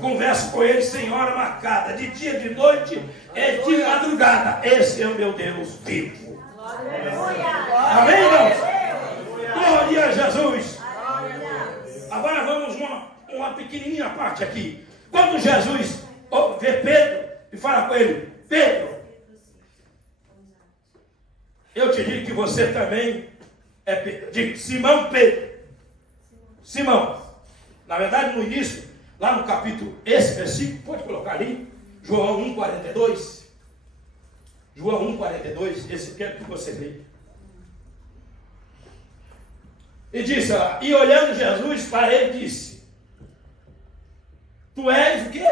Converso com ele sem hora marcada. De dia, de noite, é de madrugada. Esse é o meu Deus vivo. Amém, irmãos? Glória a Jesus. Agora vamos uma pequenininha parte aqui. Quando Jesus vê Pedro e fala com ele, Pedro, eu te digo que você também é Pedro. Digo, Simão Pedro. Simão. Na verdade, no início, lá no capítulo, esse versículo, pode colocar ali, João 1,42. João 1,42, esse quero que você leia. E disse lá, e olhando Jesus para ele, disse, tu és o quê?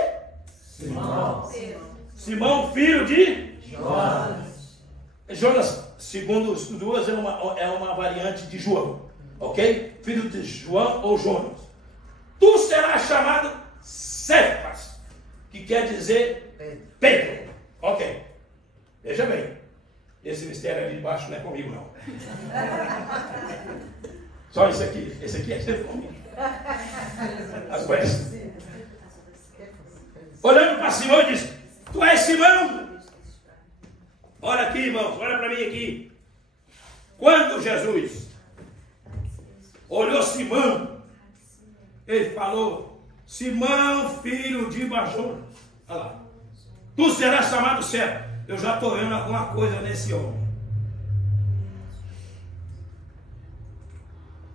Simão. Simão, filho de Jonas. Jonas, segundo os estudiosos, é uma variante de João. Ok? Filho de João ou Jonas. Tu serás chamado Cefas, que quer dizer Pedro. Ok. Veja bem. Esse mistério ali de baixo não é comigo, não. Só esse aqui. Esse aqui é sempre comigo. As coisas. Olhando para Simão, e disse, tu és Simão. Olha aqui, irmãos. Olha para mim aqui. Quando Jesus olhou Simão, ele falou, Simão, filho de Jonas. Olha lá. Tu serás chamado Cefas. Eu já estou vendo alguma coisa nesse homem.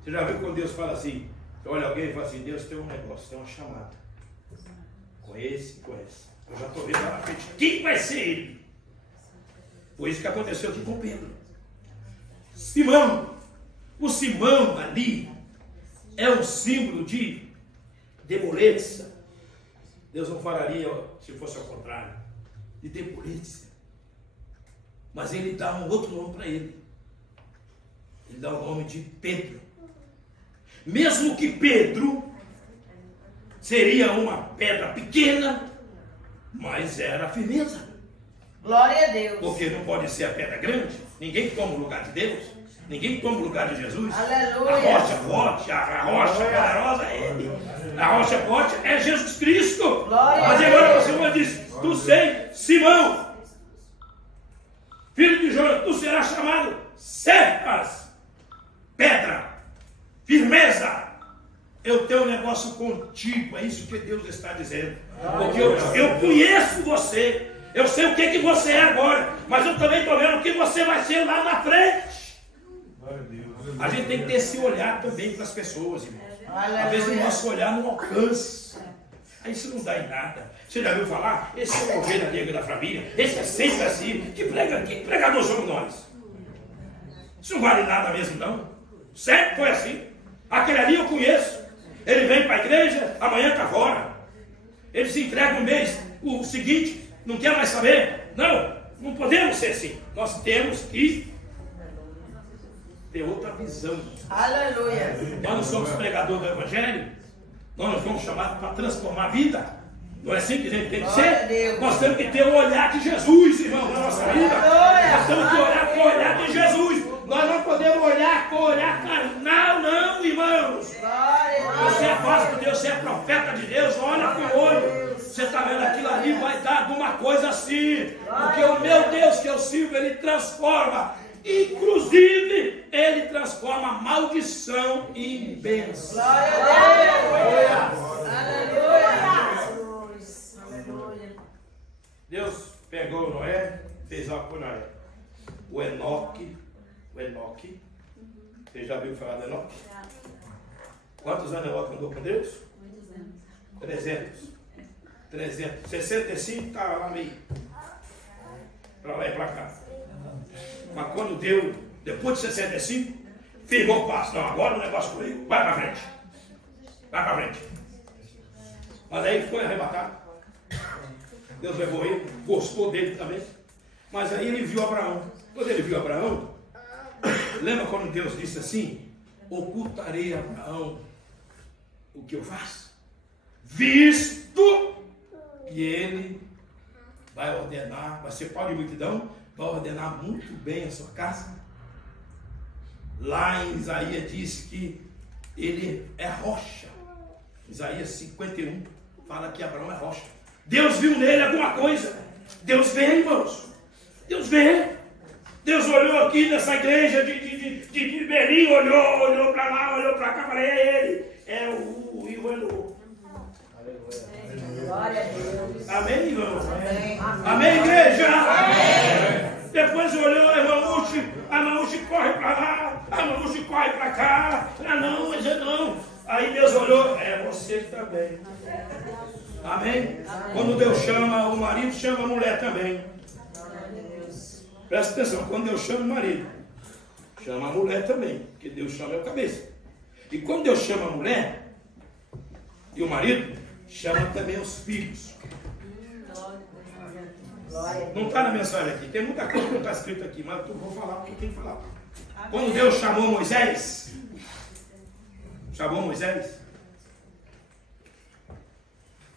Você já viu quando Deus fala assim? Você olha alguém e fala assim, Deus tem um negócio, tem uma chamada. Com esse. Eu já estou vendo lá na frente. Quem vai ser ele? Foi isso que aconteceu aqui com Pedro. Simão. O Simão ali é um símbolo de demoleza. Deus não falaria se fosse ao contrário. De demoleza. Mas ele dá um outro nome para ele. Ele dá o nome de Pedro. Mesmo que Pedro seria uma pedra pequena, mas era firmeza. Glória a Deus. Porque não pode ser a pedra grande. Ninguém toma o lugar de Deus. Ninguém toma o lugar de Jesus. Aleluia. A rocha forte, a rocha poderosa é Ele. A rocha forte é Jesus Cristo. Glória Mas a agora Deus. o Senhor diz, tu sei, Simão, filho de Jonas, tu serás chamado Cefas, pedra, firmeza. Eu tenho um negócio contigo, é isso que Deus está dizendo. Porque eu conheço você, eu sei o que você é agora, mas eu também estou vendo o que você vai ser lá na frente. A gente tem que ter esse olhar também para as pessoas, irmãos. Às vezes o nosso olhar não alcança. Aí isso não dá em nada. Você já viu falar? Esse é o ovelha negra da família. Esse é sempre assim. Que pregador somos nós? Isso não vale nada mesmo, não. Sempre foi assim. Aquele ali eu conheço. Ele vem para a igreja, amanhã está fora. Ele se entrega um mês, o seguinte, não quer mais saber. Não podemos ser assim. Nós temos que ter outra visão. Aleluia. Nós não somos pregadores do Evangelho. Nós não fomos chamados para transformar a vida. Não é assim que a gente tem que ser? Nós temos que ter o olhar de Jesus, irmão, na nossa vida. Nós temos que olhar com o olhar de Jesus. Nós não podemos olhar com o olhar carnal, não, irmãos. Você é voz de Deus, você é profeta de Deus, olha com o olho. Você está vendo aquilo ali, vai dar alguma coisa assim. Porque o meu Deus que eu sirvo, ele transforma. Inclusive, ele transforma maldição em bênção. Deus pegou Noé, fez algo com Noé. O Enoque. Você já viu falar do Enoque? Quantos anos Enoque andou com Deus? 300. 65 estava lá meio. Para lá e para cá. Mas quando deu, depois de 65, firmou o passo. Não, agora o negócio comigo, vai para frente. Vai para frente. Mas aí foi arrebatado. Deus levou ele, gostou dele também. Mas aí ele viu Abraão. Quando ele viu Abraão, lembra quando Deus disse assim: ocultarei a Abraão o que eu faço, visto que ele vai ordenar, vai ser pau de multidão, vai ordenar muito bem a sua casa. Lá em Isaías diz que ele é rocha. Isaías 51 fala que Abraão é rocha. Deus viu nele alguma coisa. Deus vê, irmãos. Deus vê. Deus olhou aqui nessa igreja de Berim, olhou para lá, olhou para cá, falei, é ele, é o Ivanô. Glória a Deus. Amém, irmão? Amém. Amém, igreja? Amém. Depois olhou, a Maúche corre para lá, a Maúche corre para cá. Ah, não, mas é não. Aí Deus olhou, é você também. Amém? Quando Deus chama o marido, chama a mulher também. Presta atenção, quando Deus chama o marido, chama a mulher também, porque Deus chama a cabeça. E quando Deus chama a mulher e o marido, chama também os filhos. Não está na mensagem aqui, tem muita coisa que não está escrito aqui, mas eu vou falar porque tem que falar. Quando Deus chamou Moisés,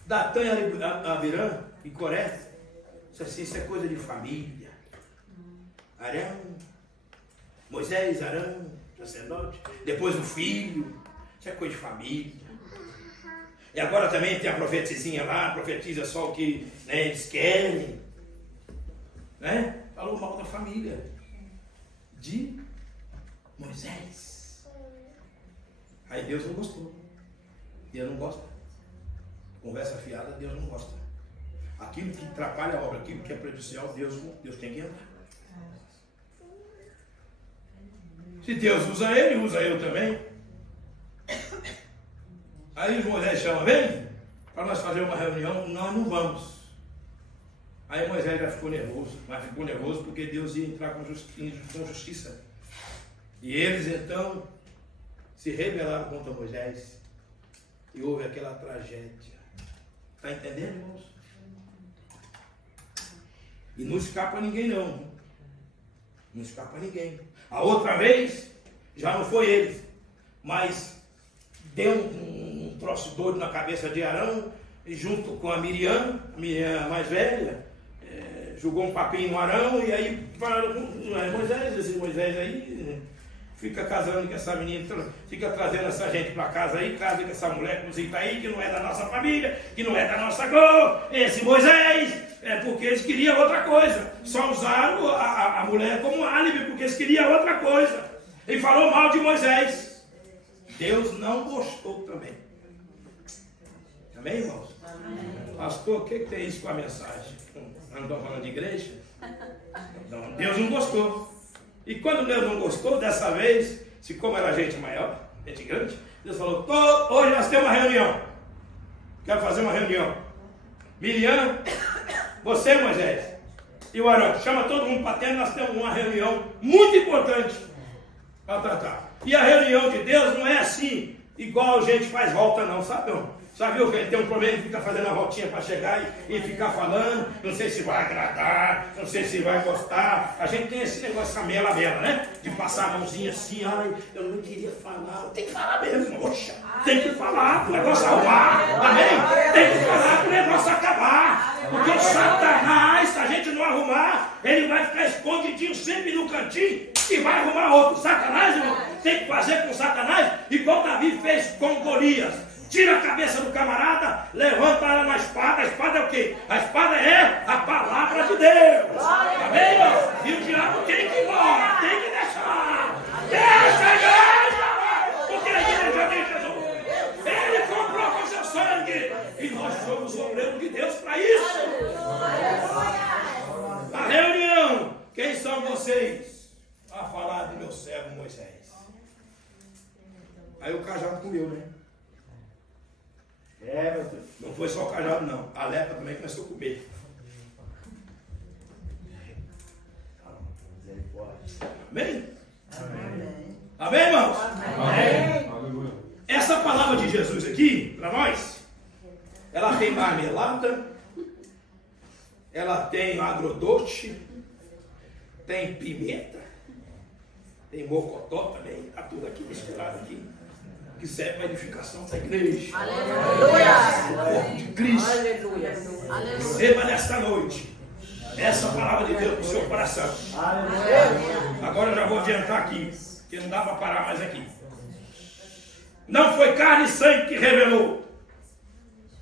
Datã e Abirã e Coré, disse assim, isso é coisa de família. Arão, Moisés, Arão, sacerdote, depois o filho, isso é coisa de família. E agora também tem a profetizinha lá, profetiza só o que eles querem. Né? Falou mal da família de Moisés. Aí Deus não gostou. Deus não gosta. Conversa fiada, Deus não gosta. Aquilo que atrapalha a obra, aquilo que é prejudicial, Deus tem que entrar. Se Deus usa ele, usa eu também. Aí Moisés chama, vem, para nós fazer uma reunião, nós não vamos. Aí Moisés já ficou nervoso, mas ficou nervoso porque Deus ia entrar com justiça. E eles então se rebelaram contra Moisés. E houve aquela tragédia. Está entendendo, irmãos? E não escapa ninguém não. Não escapa ninguém. A outra vez, já não foi eles, mas deu um troço doido na cabeça de Arão, e junto com a Miriam mais velha, jogou um papinho no Arão, e aí falaram com Moisés, esse Moisés aí, fica casando com essa menina, fica trazendo essa gente para casa aí, casa com essa mulher cozida aí, que não é da nossa família, que não é da nossa cor, esse Moisés. É porque eles queriam outra coisa. Só usaram a mulher como álibi, porque eles queriam outra coisa. E falou mal de Moisés. Deus não gostou também. Amém, irmãos? Amém. Pastor, o que tem isso com a mensagem? Não estou falando de igreja? Não, Deus não gostou. E quando Deus não gostou, dessa vez, se como era gente maior, gente grande, Deus falou, hoje nós temos uma reunião. Quero fazer uma reunião. Miriam, você, Moisés, e o Arão, chama todo mundo para dentro, nós temos uma reunião muito importante para tratar. E a reunião de Deus não é assim, igual a gente faz volta não, sabe não? Já viu que ele tem um problema de ficar fazendo a voltinha para chegar e ficar falando, não sei se vai agradar, não sei se vai gostar. A gente tem esse negócio, essa mela, né? De passar a mãozinha assim, ai, eu não queria falar. Tem que falar mesmo, poxa. Tem que falar para o negócio arrumar, amém? Tem que falar para o negócio acabar. Porque o Satanás, se a gente não arrumar, ele vai ficar escondidinho sempre no cantinho e vai arrumar outro. Satanás, irmão, tem que fazer com Satanás igual Davi fez com Golias. Tira a cabeça do camarada, levanta ela na espada. A espada é o quê? A espada é a palavra de Deus. Amém, irmão? E o diabo tem que ir embora, tem que deixar. Deixa a igreja! Porque a igreja tem Jesus. Ele comprou com seu sangue. E nós somos obreiros de Deus para isso. A reunião, quem são vocês? A falar do meu servo Moisés. Aí o cajado comeu, né? Meu Deus. Não foi só o cajado, não. A lepra também começou a comer. Amém? Amém. Amém, irmãos? Amém. Essa palavra de Jesus aqui, para nós, ela tem marmelada, ela tem agrodoce, tem pimenta, tem mocotó também, está tudo aqui misturado aqui, que serve para a edificação da igreja. Aleluia! O corpo de Cristo. Aleluia! Receba nesta noite essa palavra de Deus no seu coração. Aleluia. Agora eu já vou adiantar aqui, porque não dá para parar mais aqui. Não foi carne e sangue que revelou.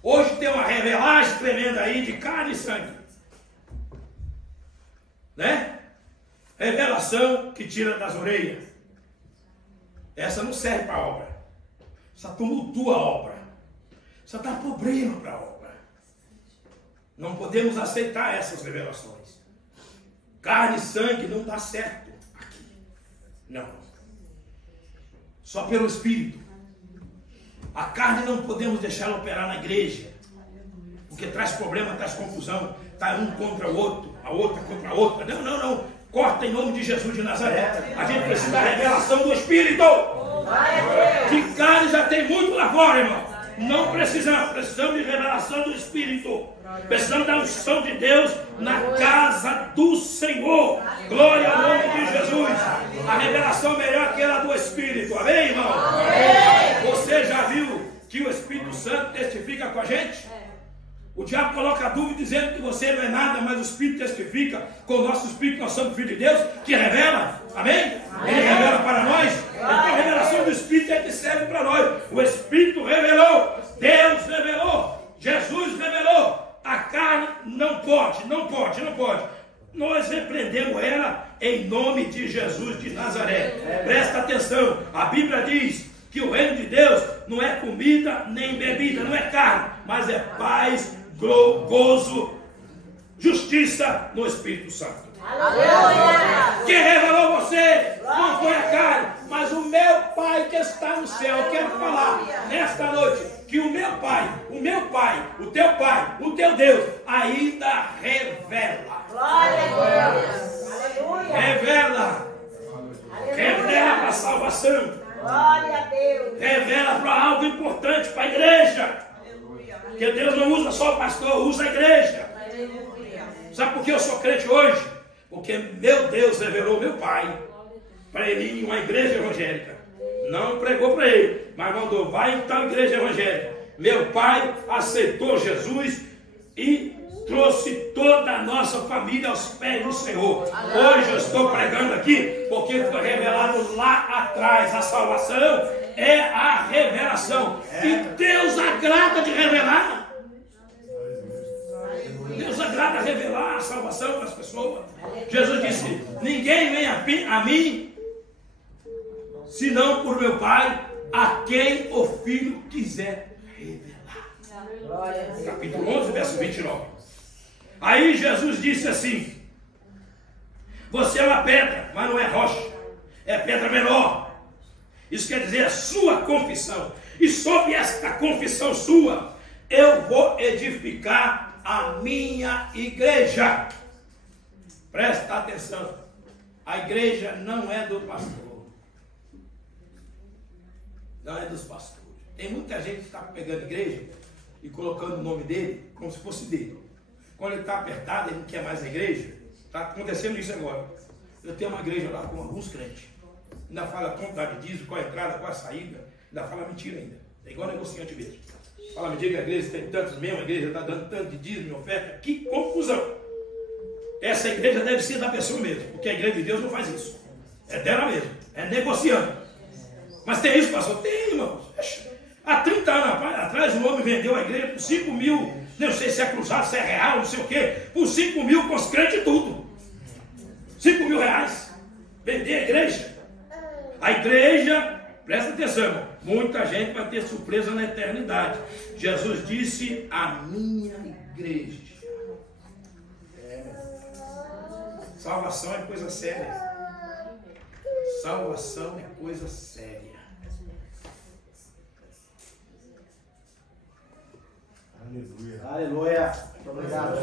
Hoje tem uma revelagem tremenda aí de carne e sangue. Né? Revelação que tira das orelhas. Essa não serve para a obra. Essa tumultua a obra. Essa dá problema para a obra. Não podemos aceitar essas revelações. Carne e sangue não dá certo aqui. Não. Só pelo Espírito. A carne não podemos deixar ela operar na igreja. Porque traz problema, traz confusão. Está um contra o outro, a outra contra a outra. Não, não, não. Corta em nome de Jesus de Nazaré. A gente precisa da revelação do Espírito. De carne já tem muito lá fora, irmão. Não precisamos de revelação do Espírito. Precisamos da unção de Deus na casa do Senhor. Glória ao nome de Jesus. A revelação melhor que aquela do Espírito. Amém, irmão? Amém. Você já viu que o Espírito Santo testifica com a gente? O diabo coloca dúvida dizendo que você não é nada, mas o Espírito testifica com o nosso Espírito, nós somos filhos de Deus, que revela. Amém? Ele revela para nós. Então a revelação do Espírito é que serve para nós. O Espírito revelou, Deus revelou, Jesus revelou. A carne não pode. Nós repreendemos ela em nome de Jesus de Nazaré. Presta atenção, a Bíblia diz que o reino de Deus não é comida nem bebida, não é carne, mas é paz, gozo, justiça no Espírito Santo. Aleluia! Quem revelou você não foi a carne, mas o meu Pai que está no céu. Eu quero falar nesta noite que o meu Pai, o teu Deus ainda revela. Glória a Deus! Aleluia! Revela para a salvação. Glória a Deus! Revela para algo importante para a igreja. Porque Deus não usa só o pastor, usa a igreja. Sabe por que eu sou crente hoje? Porque meu Deus revelou meu Pai para ele ir em uma igreja evangélica. Não pregou para ele, mas mandou, vai em tal igreja evangélica. Meu Pai aceitou Jesus e trouxe toda a nossa família aos pés do Senhor. Hoje eu estou pregando aqui porque foi revelado lá atrás. A salvação é a revelação. E Deus agrada de revelar. Deus agrada revelar a salvação para as pessoas. Jesus disse, ninguém vem a mim, senão por meu Pai, a quem o Filho quiser revelar. Capítulo 11, verso 29. Aí Jesus disse assim, você é uma pedra, mas não é rocha, é pedra menor. Isso quer dizer a sua confissão. E sobre esta confissão sua, eu vou edificar a minha igreja. Presta atenção. A igreja não é do pastor. Não é dos pastores. Tem muita gente que está pegando igreja e colocando o nome dele como se fosse dele. Quando ele está apertado, ele não quer mais a igreja. Está acontecendo isso agora. Eu tenho uma igreja lá com alguns crentes. Ainda fala quantidade de dízimo, qual a entrada, qual a saída. Ainda fala mentira ainda. É igual negociante mesmo. Fala mentira que a igreja tem tantos mesmo, a igreja está dando tanto de dízimo e oferta. Que confusão. Essa igreja deve ser da pessoa mesmo, porque a igreja de Deus não faz isso. É dela mesmo. É negociando. Mas tem isso, pastor? Tem, irmãos. Há 30 anos atrás, um homem vendeu a igreja por 5 mil, não sei se é cruzado, se é real, não sei o quê, por 5 mil com os crentes e tudo. 5 mil reais. Vender a igreja. A igreja, presta atenção, irmão, muita gente vai ter surpresa na eternidade. Jesus disse, a minha igreja. Salvação é coisa séria. Salvação é coisa séria. Aleluia. Obrigado.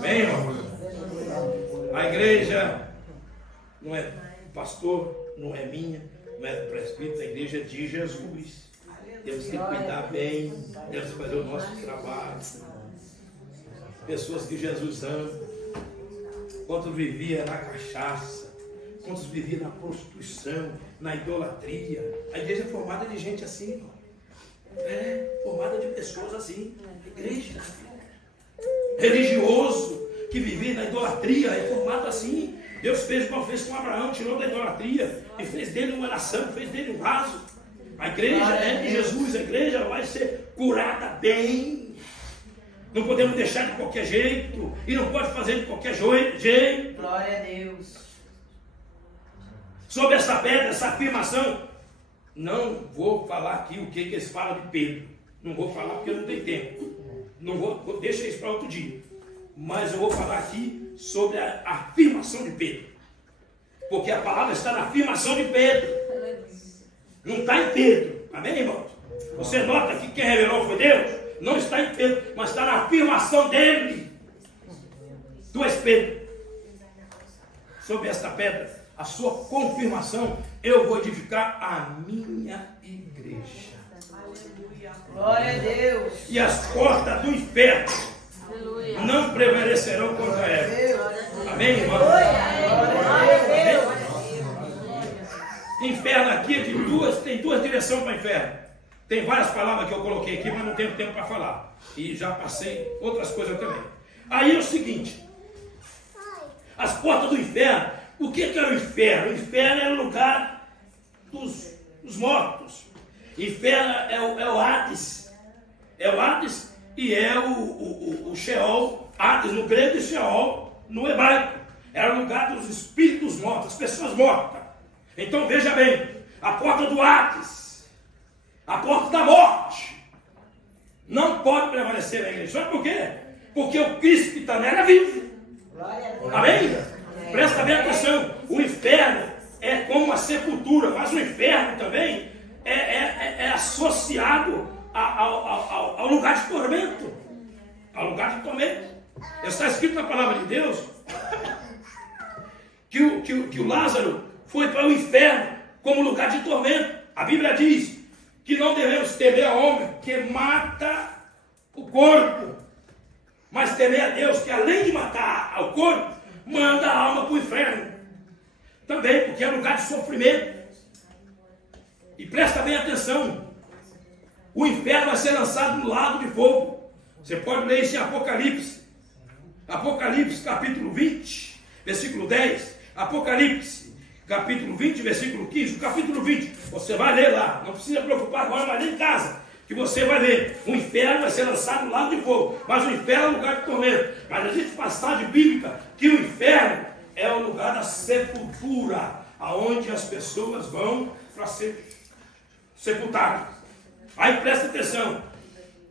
Bem, irmão. A igreja não é pastor, não é minha, não é presbítero, a igreja é de Jesus. Temos que cuidar bem, temos que fazer o nosso trabalho. Pessoas que Jesus ama. Quantos vivia na cachaça, quantos viviam na prostituição, na idolatria. A igreja é formada de gente assim, irmão. É formada de pessoas assim. A igreja religioso que vivia na idolatria é formado assim. Deus fez como fez com Abraão, tirou da idolatria e fez dele uma nação, fez dele um vaso. A igreja é de Jesus, a igreja vai ser curada bem. Não podemos deixar de qualquer jeito e não pode fazer de qualquer jeito. Glória a Deus. Sobre essa pedra, essa afirmação, não vou falar aqui o que eles falam de Pedro. Não vou falar porque não tem tempo. Não vou, deixa isso para outro dia. Mas eu vou falar aqui sobre a afirmação de Pedro. Porque a palavra está na afirmação de Pedro. Não está em Pedro. Amém, irmão? Você nota que quem revelou foi Deus? Não está em Pedro, mas está na afirmação dele. Tu és Pedro. Sobre esta pedra, a sua confirmação, eu vou edificar a minha igreja. Glória a Deus. E as portas do inferno não prevalecerão contra ela. Amém, irmão? Inferno aqui é de duas, tem duas direções para o inferno. Tem várias palavras que eu coloquei aqui, mas não tenho tempo para falar. E já passei outras coisas também. Aí é o seguinte: as portas do inferno. O que é o inferno? O inferno é o lugar dos mortos. Inferno é o Hades. É o Hades e é o Sheol. Hades no grego e Sheol no hebraico. É o lugar dos espíritos mortos, as pessoas mortas. Então veja bem, a porta do Hades, a porta da morte, não pode prevalecer na igreja. Sabe por quê? Porque o Cristo que está nela vive. Amém? Presta bem atenção. O inferno é como uma sepultura, mas o inferno também é associado ao lugar de tormento. Ao lugar de tormento. Está escrito na palavra de Deus que o Lázaro foi para o inferno como lugar de tormento. A Bíblia diz que não devemos temer a homem que mata o corpo, mas temer a Deus que, além de matar o corpo, manda a alma para o inferno também, porque é lugar de sofrimento. E presta bem atenção: o inferno vai ser lançado no lago de fogo. Você pode ler isso em Apocalipse, capítulo 20, versículo 10. Apocalipse, capítulo 20, versículo 15. O capítulo 20, você vai ler lá, não precisa preocupar agora, mas ler em casa, que você vai ver. O inferno vai ser lançado no lago de fogo, mas o inferno é um lugar de tormento. Mas existe passagem bíblica que o inferno é o lugar da sepultura, aonde as pessoas vão para ser sepultadas. Aí presta atenção: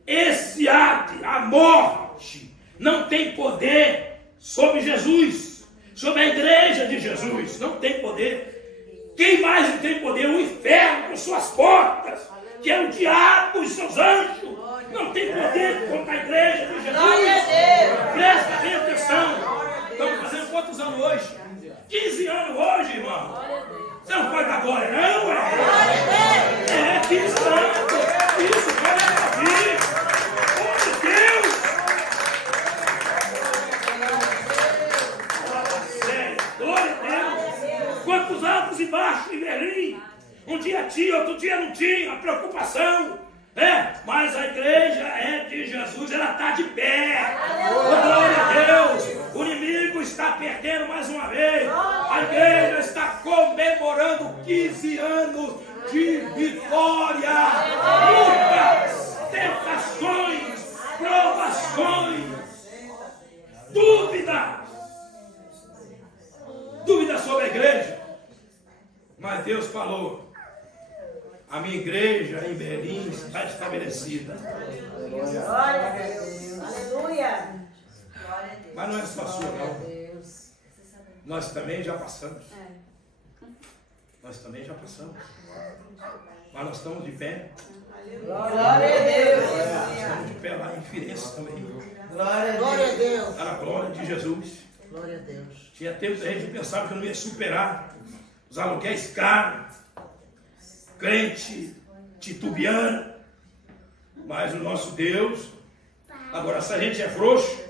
esse Hades, a morte, não tem poder sobre Jesus, sobre a igreja de Jesus. Não tem poder. Quem mais não tem poder? O inferno com suas portas, que é o diabo e seus anjos. Não tem poder contra a igreja de Jesus. Presta bem atenção. Estamos fazendo quantos anos hoje? 15 anos hoje, irmão. Você não pode dar glória, não, é? 15 anos. Isso, pode ouvir. Oh, Deus. Glória a Deus. Quantos altos e baixos em Berlim? Um dia tinha, outro dia não tinha. Preocupação. Mas a igreja é de Jesus, ela está de pé. Glória a Deus. O inimigo está perdendo mais uma vez. A igreja está comemorando 15 anos de vitória. Lutas, tentações, provações, dúvidas sobre a igreja. Mas Deus falou: a minha igreja em Berlim está estabelecida. Aleluia. Mas não é só sua, não. Nós também já passamos. Nós também já passamos. Mas nós estamos de pé. Glória a Deus. Estamos de pé lá em Firenze também. Glória a Deus. Para a glória de Jesus. Glória a Deus. Tinha tempo que a gente pensava que eu não ia superar os aluguéis caros, crente, titubeando. Mas o nosso Deus. Agora, se a gente é frouxo,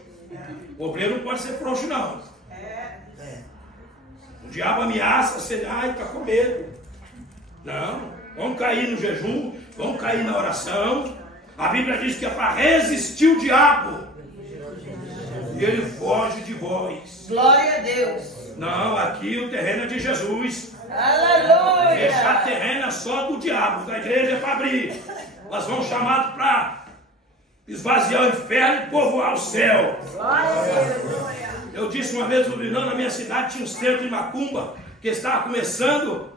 o obreiro não pode ser frouxo, não. O diabo ameaça, você está com medo. Não, vamos cair no jejum, vamos cair na oração. A Bíblia diz que é para resistir o diabo. E ele foge de vós. Glória a Deus. Não, aqui o terreno é de Jesus. Aleluia. Deixar terreno é só do diabo. Da igreja é para abrir. Nós vamos chamados para esvaziar o inferno e povoar o céu. Glória a Deus. Eu disse uma vez, na minha cidade tinha um centro de macumba que estava começando,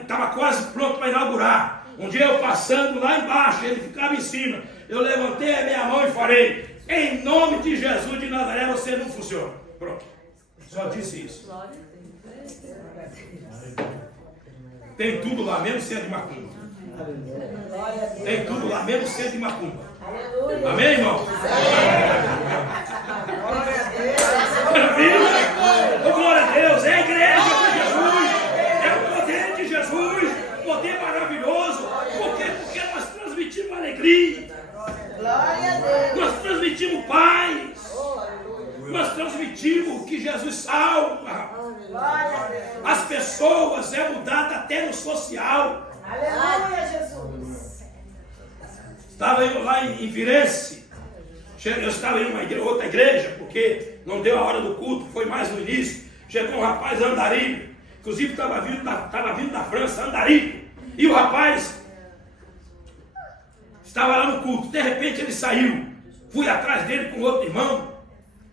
estava quase pronto para inaugurar. Um dia eu passando lá embaixo, ele ficava em cima. Eu levantei a minha mão e falei: em nome de Jesus de Nazaré, você não funciona. Pronto. Só disse isso. Tem tudo lá, mesmo sendo de macumba. Tem tudo lá, mesmo sendo de macumba. Amém, irmão? Oh, glória a Deus, é a igreja de Jesus, é o poder de Jesus, poder maravilhoso, porque nós transmitimos alegria, Glória a Deus. nós transmitimos paz, nós transmitimos que Jesus salva, Glória a Deus. as pessoas é mudada até no social. Aleluia, Jesus. Estava eu lá em Firenze, eu estava em outra igreja, porque não deu a hora do culto, foi mais no início. Chegou um rapaz andarilho, inclusive estava vindo da França, andarilho, e o rapaz estava lá no culto. De repente ele saiu, fui atrás dele com outro irmão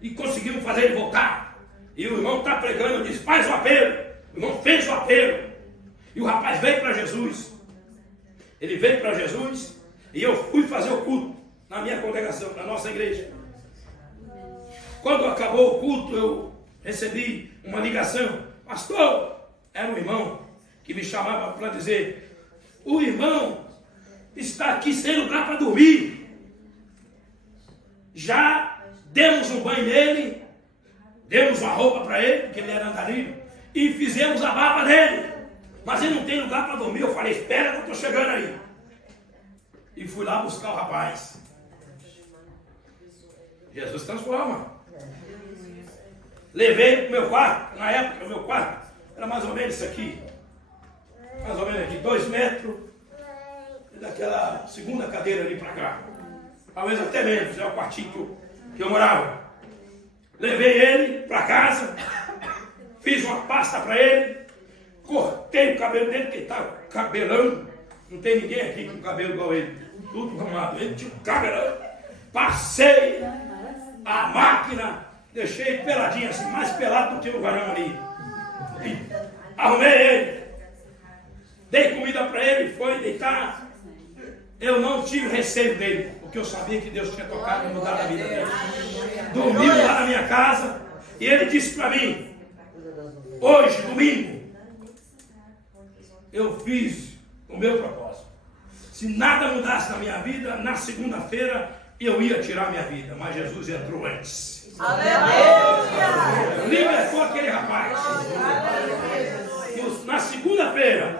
e conseguimos fazer ele voltar. E o irmão está pregando, eu disse: faz o apelo. O irmão fez o apelo e o rapaz veio para Jesus. Ele veio para Jesus e eu fui fazer o culto na minha congregação, na nossa igreja. Quando acabou o culto, eu recebi uma ligação. Pastor, era um irmão que me chamava para dizer: o irmão está aqui sem lugar para dormir. Já demos um banho nele, demos uma roupa para ele, porque ele era andarilho, e fizemos a barba dele. Mas ele não tem lugar para dormir. Eu falei: espera que eu estou chegando aí. E fui lá buscar o rapaz. Jesus transforma. Levei ele para o meu quarto. Na época, o meu quarto era mais ou menos isso aqui. Mais ou menos aqui, 2 metros. E daquela segunda cadeira ali para cá. Talvez até menos, é o quartinho que eu morava. Levei ele para casa. Fiz uma pasta para ele. Cortei o cabelo dele, porque ele estava cabelão. Não tem ninguém aqui com cabelo igual ele. Tudo arrumado. Ele tinha um cabelão. Passei a máquina, deixei ele peladinho assim, mais pelado do que o varão ali. E arrumei ele. Dei comida para ele, foi deitar. Eu não tive receio dele, porque eu sabia que Deus tinha tocado e mudado a vida dele. Dormiu lá na minha casa e ele disse para mim: hoje, domingo, eu fiz o meu propósito. Se nada mudasse na minha vida, na segunda-feira eu ia tirar minha vida, mas Jesus entrou antes. Aleluia. Libertou aquele rapaz. Na segunda-feira,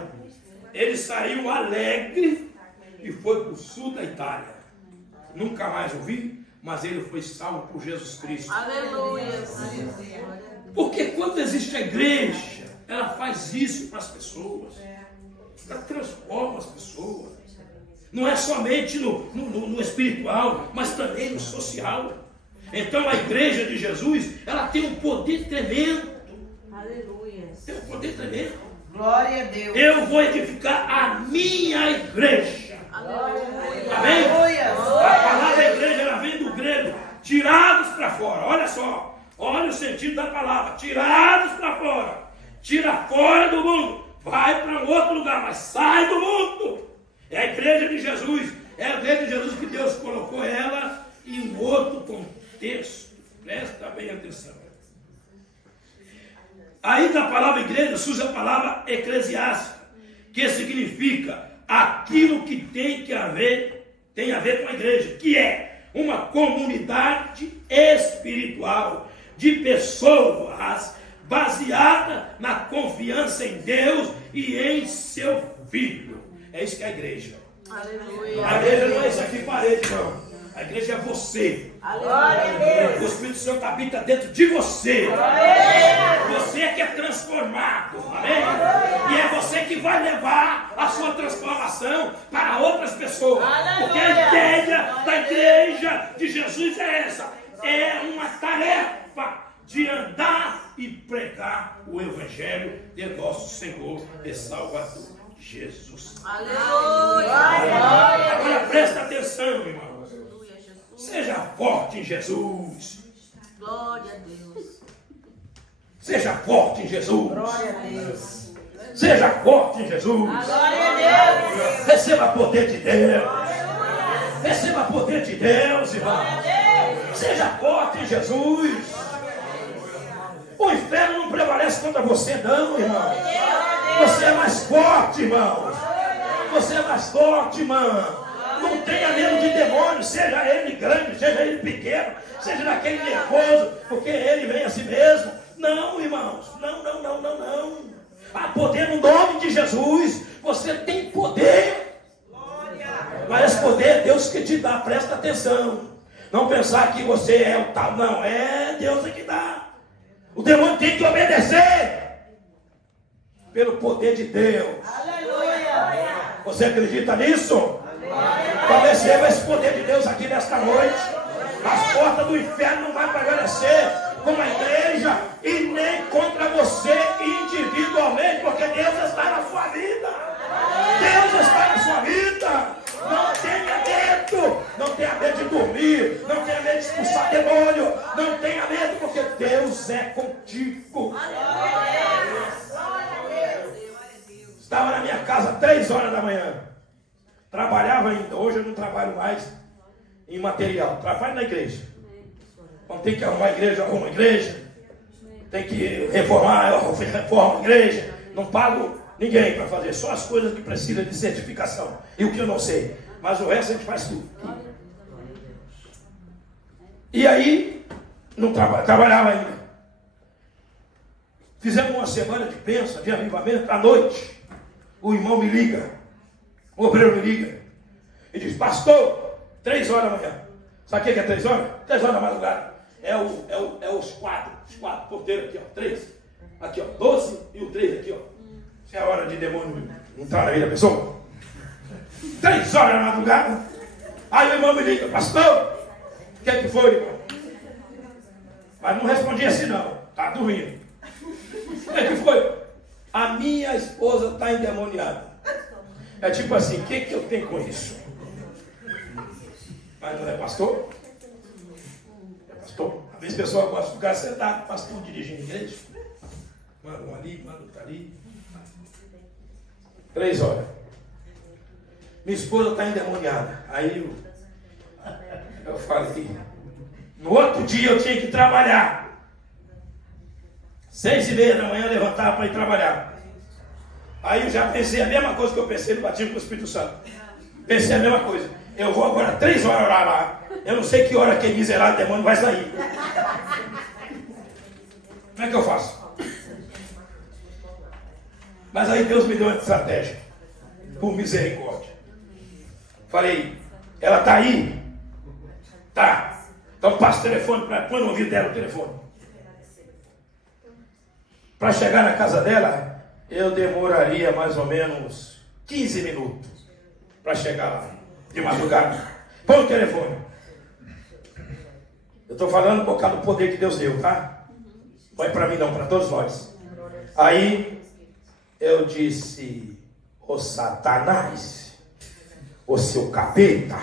ele saiu alegre e foi para o sul da Itália. Nunca mais ouvi, mas ele foi salvo por Jesus Cristo. Aleluia. Porque quando existe a igreja, ela faz isso para as pessoas. Ela transforma as pessoas. Não é somente no espiritual, mas também no social. Então a igreja de Jesus, ela tem um poder tremendo. Aleluia. Tem um poder tremendo. Glória a Deus. Eu vou edificar a minha igreja. Aleluia. Amém? Aleluia. A palavra igreja, ela vem do grego, tirados para fora. Olha só, olha o sentido da palavra, tirados para fora. Tira fora do mundo, vai para um outro lugar, mas sai do mundo. É a igreja de Jesus, é a igreja de Jesus que Deus colocou ela em um outro contexto. Presta bem atenção. Aí da palavra igreja surge a palavra eclesiástica, que significa aquilo que tem a ver com a igreja, que é uma comunidade espiritual de pessoas baseada na confiança em Deus e em seu Filho. É isso que é a igreja. Aleluia. A igreja não é isso aqui parede, não. A igreja é você. Glória a Deus. O Espírito Santo habita dentro de você. Você é que é transformado. Amém? E é você que vai levar a sua transformação para outras pessoas. Porque a ideia da igreja de Jesus é essa. É uma tarefa de andar e pregar o Evangelho de nosso Senhor e Salvador Jesus. Aleluia. Agora presta atenção, irmão. Seja forte em Jesus. Glória a Deus. Seja forte em Jesus. Glória a Deus. Seja forte em Jesus. Glória a Deus. Receba poder de Deus. Receba poder de Deus, irmão. Seja forte em Jesus. O inferno não prevalece contra você, não, irmão. Você é mais forte, irmão. Você é mais forte, irmão. Não tenha medo de demônio, seja ele grande, seja ele pequeno, seja daquele nervoso, porque ele vem a si mesmo. Não, irmãos, não. Há poder no nome de Jesus. Você tem poder. Mas esse poder é Deus que te dá, presta atenção. Não pensar que você é o tal, não, é Deus que dá. O demônio tem que obedecer pelo poder de Deus. Aleluia. Você acredita nisso? Então receba esse poder de Deus aqui nesta noite. As portas do inferno não vão prevalecer com a igreja e nem contra você individualmente, porque Deus está na sua vida. Deus está na sua vida. Não tenha medo. Não tenha medo de dormir. Não tenha medo de expulsar demônio. Não tenha medo, porque Deus é contigo. Estava na minha casa 3 horas da manhã. Trabalhava ainda. Hoje eu não trabalho mais em material. Trabalho na igreja. Quando tem que arrumar a igreja, arruma a igreja. Tem que reformar, eu reformo a igreja. Não pago ninguém para fazer. Só as coisas que precisam de certificação. E o que eu não sei. Mas o resto a gente faz tudo. E aí, não trabalhava ainda. Fizemos uma semana de bênção, de avivamento. À noite, o irmão me liga. O obreiro me liga e diz: pastor, 3 horas da manhã. Sabe o que é 3 horas? 3 horas da madrugada. É os quatro porteiros aqui, ó. 3. Aqui, ó. 12 e o 3 aqui, ó. Isso é a hora de demônio entrar na vida da pessoa. 3 horas da madrugada. Aí o irmão me liga: pastor, o que é que foi, irmão? Mas não respondi assim, não. Tá dormindo. O que é que foi? A minha esposa está endemoniada. É tipo assim, o que eu tenho com isso? Mas não é pastor? É pastor. Às vezes a pessoa gosta de ficar sentado, pastor dirigindo a igreja. Manda um ali, manda outro ali. 3 horas. Minha esposa está endemoniada. Aí eu falei, no outro dia eu tinha que trabalhar. 6:30 da manhã eu levantava para ir trabalhar. Aí eu já pensei a mesma coisa que eu pensei no batismo com o Espírito Santo. Pensei a mesma coisa. Eu vou agora 3 horas orar lá. Eu não sei que hora aquele miserável demônio vai sair. Como é que eu faço? Mas aí Deus me deu uma estratégia. Por misericórdia. Falei, ela está aí? Tá. Então passa o telefone para ela. Põe no ouvido dela o telefone. Para chegar na casa dela, eu demoraria mais ou menos 15 minutos para chegar lá, de madrugada. Põe o telefone. Eu estou falando por causa do poder que Deus deu, tá? Não é para mim não, para todos nós. Aí eu disse: ô Satanás, ô seu capeta,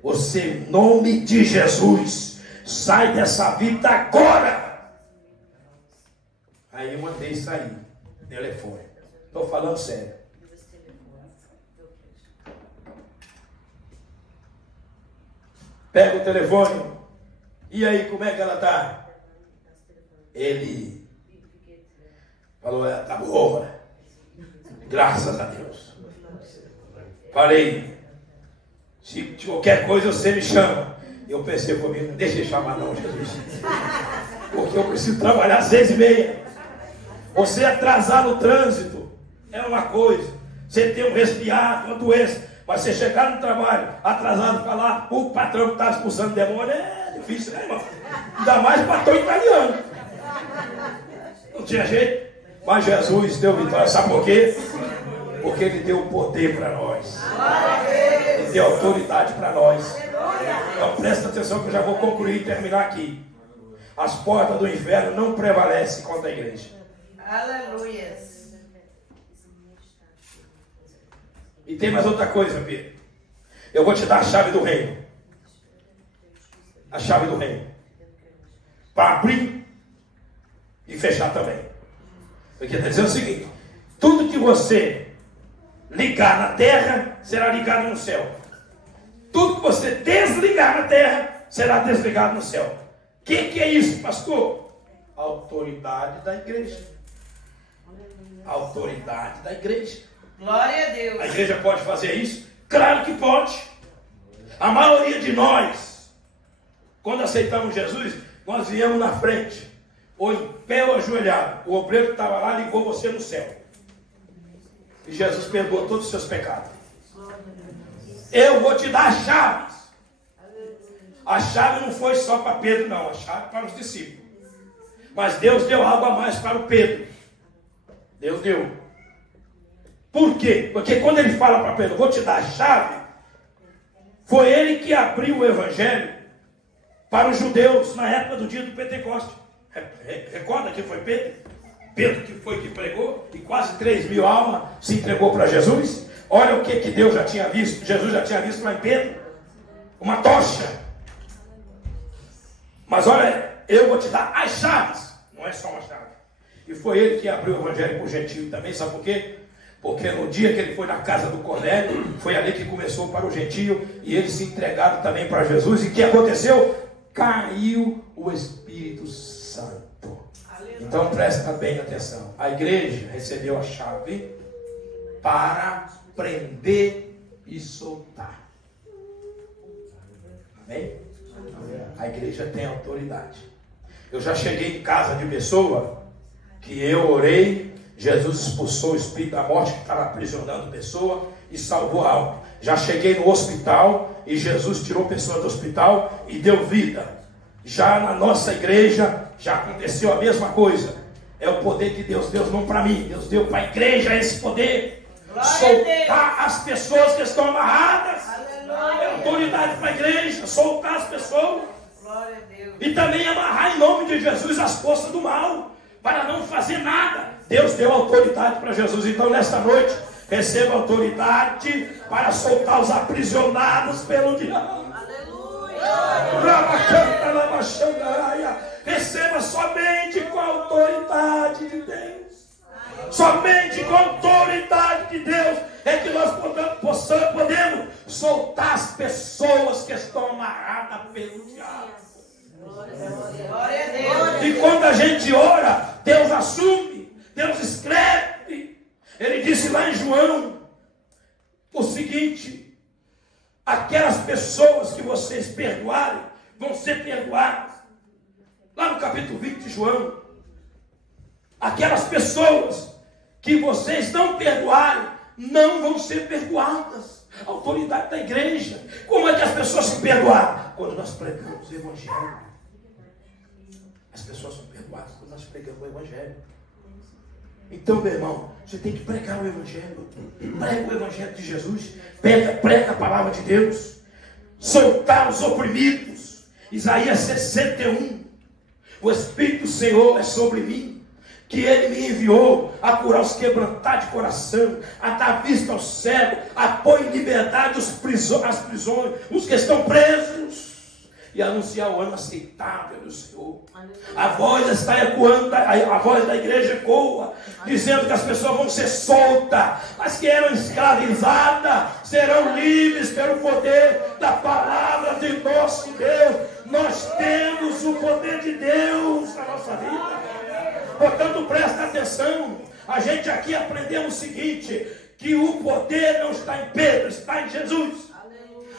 você, em nome de Jesus, sai dessa vida agora. Aí eu mandei sair. Telefone. Estou falando sério. Pega o telefone. E aí, como é que ela está? Ele Falou, tá boa. Graças a Deus. Falei, se qualquer coisa você me chama. Eu pensei comigo, não deixa eu chamar não, Jesus. Porque eu preciso trabalhar às 6h30. Você atrasar no trânsito é uma coisa. Você ter um resfriado, uma doença. Mas você chegar no trabalho atrasado, falar, o patrão que está expulsando demônio, é difícil, né, irmão? Ainda mais patrão italiano. Não tinha jeito. Mas Jesus deu vitória. Sabe por quê? Porque Ele deu poder para nós. Ele deu autoridade para nós. Então presta atenção que eu já vou concluir e terminar aqui. As portas do inferno não prevalecem contra a igreja. Aleluia. E tem mais outra coisa, Pedro. Eu vou te dar a chave do reino. A chave do reino. Para abrir e fechar também. Porque está dizendo o seguinte: tudo que você ligar na terra será ligado no céu. Tudo que você desligar na terra será desligado no céu. O que é isso, pastor? A autoridade da igreja. A autoridade da igreja. Glória a Deus. A igreja pode fazer isso? Claro que pode. A maioria de nós, quando aceitamos Jesus, nós viemos na frente, ou em pé ou ajoelhado. O obreiro que estava lá ligou você no céu. E Jesus perdoou todos os seus pecados. Eu vou te dar as chaves. A chave não foi só para Pedro, não. A chave para os discípulos. Mas Deus deu algo a mais para o Pedro. Deus deu. Por quê? Porque quando ele fala para Pedro, vou te dar a chave, foi ele que abriu o evangelho para os judeus na época do dia do Pentecostes. Recorda que foi Pedro? Pedro que foi que pregou e quase 3.000 almas se entregou para Jesus. Olha o que Deus já tinha visto, Jesus já tinha visto lá em Pedro. Uma tocha. Mas olha, eu vou te dar as chaves. Não é só uma chave. E foi ele que abriu o evangelho para o gentio também. Sabe por quê? Porque no dia que ele foi na casa do Cornélio, foi ali que começou para o gentio, e eles se entregaram também para Jesus. E o que aconteceu? Caiu o Espírito Santo. Então presta bem atenção. A igreja recebeu a chave para prender e soltar. Amém? A igreja tem autoridade. Eu já cheguei em casa de pessoa que eu orei, Jesus expulsou o espírito da morte que estava aprisionando a pessoa e salvou a alma. Já cheguei no hospital e Jesus tirou a pessoa do hospital e deu vida. Já na nossa igreja já aconteceu a mesma coisa. É o poder que Deus deu não para mim, Deus deu para a igreja esse poder. Soltar as pessoas que estão amarradas. É autoridade para a igreja, soltar as pessoas. E também amarrar em nome de Jesus as forças do mal, para não fazer nada. Deus deu autoridade para Jesus. Então nesta noite receba autoridade para soltar os aprisionados pelo diabo. Receba somente com a autoridade de Deus. Somente com a autoridade de Deus é que nós podemos soltar as pessoas que estão amarradas pelo diabo. E quando a gente ora, Deus assume, Deus escreve. Ele disse lá em João o seguinte: aquelas pessoas que vocês perdoarem vão ser perdoadas. Lá no capítulo 20 de João, aquelas pessoas que vocês não perdoarem não vão ser perdoadas. A autoridade da igreja. Como é que as pessoas se perdoaram? Quando nós pregamos o evangelho. As pessoas são perdoadas quando nós pregamos o evangelho. Então, meu irmão, você tem que pregar o evangelho. Prega o evangelho de Jesus. Prega a palavra de Deus. Soltar os oprimidos. Isaías 61. O Espírito do Senhor é sobre mim, que Ele me enviou a curar os quebrantados de coração, a dar vista ao cego, a pôr em liberdade as prisões, os que estão presos, e anunciar o ano aceitável do Senhor. A voz está ecoando, a voz da igreja ecoa, dizendo que as pessoas vão ser soltas, as que eram escravizadas serão livres pelo poder da palavra de nosso Deus. Nós temos o poder de Deus na nossa vida. Portanto, presta atenção. A gente aqui aprendeu o seguinte, que o poder não está em Pedro, está em Jesus.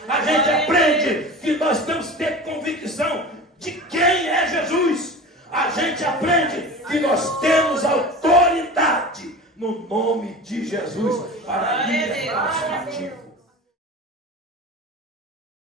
A gente aprende que nós temos que ter convicção de quem é Jesus. A gente aprende que nós temos autoridade no nome de Jesus para ir atrás cativo.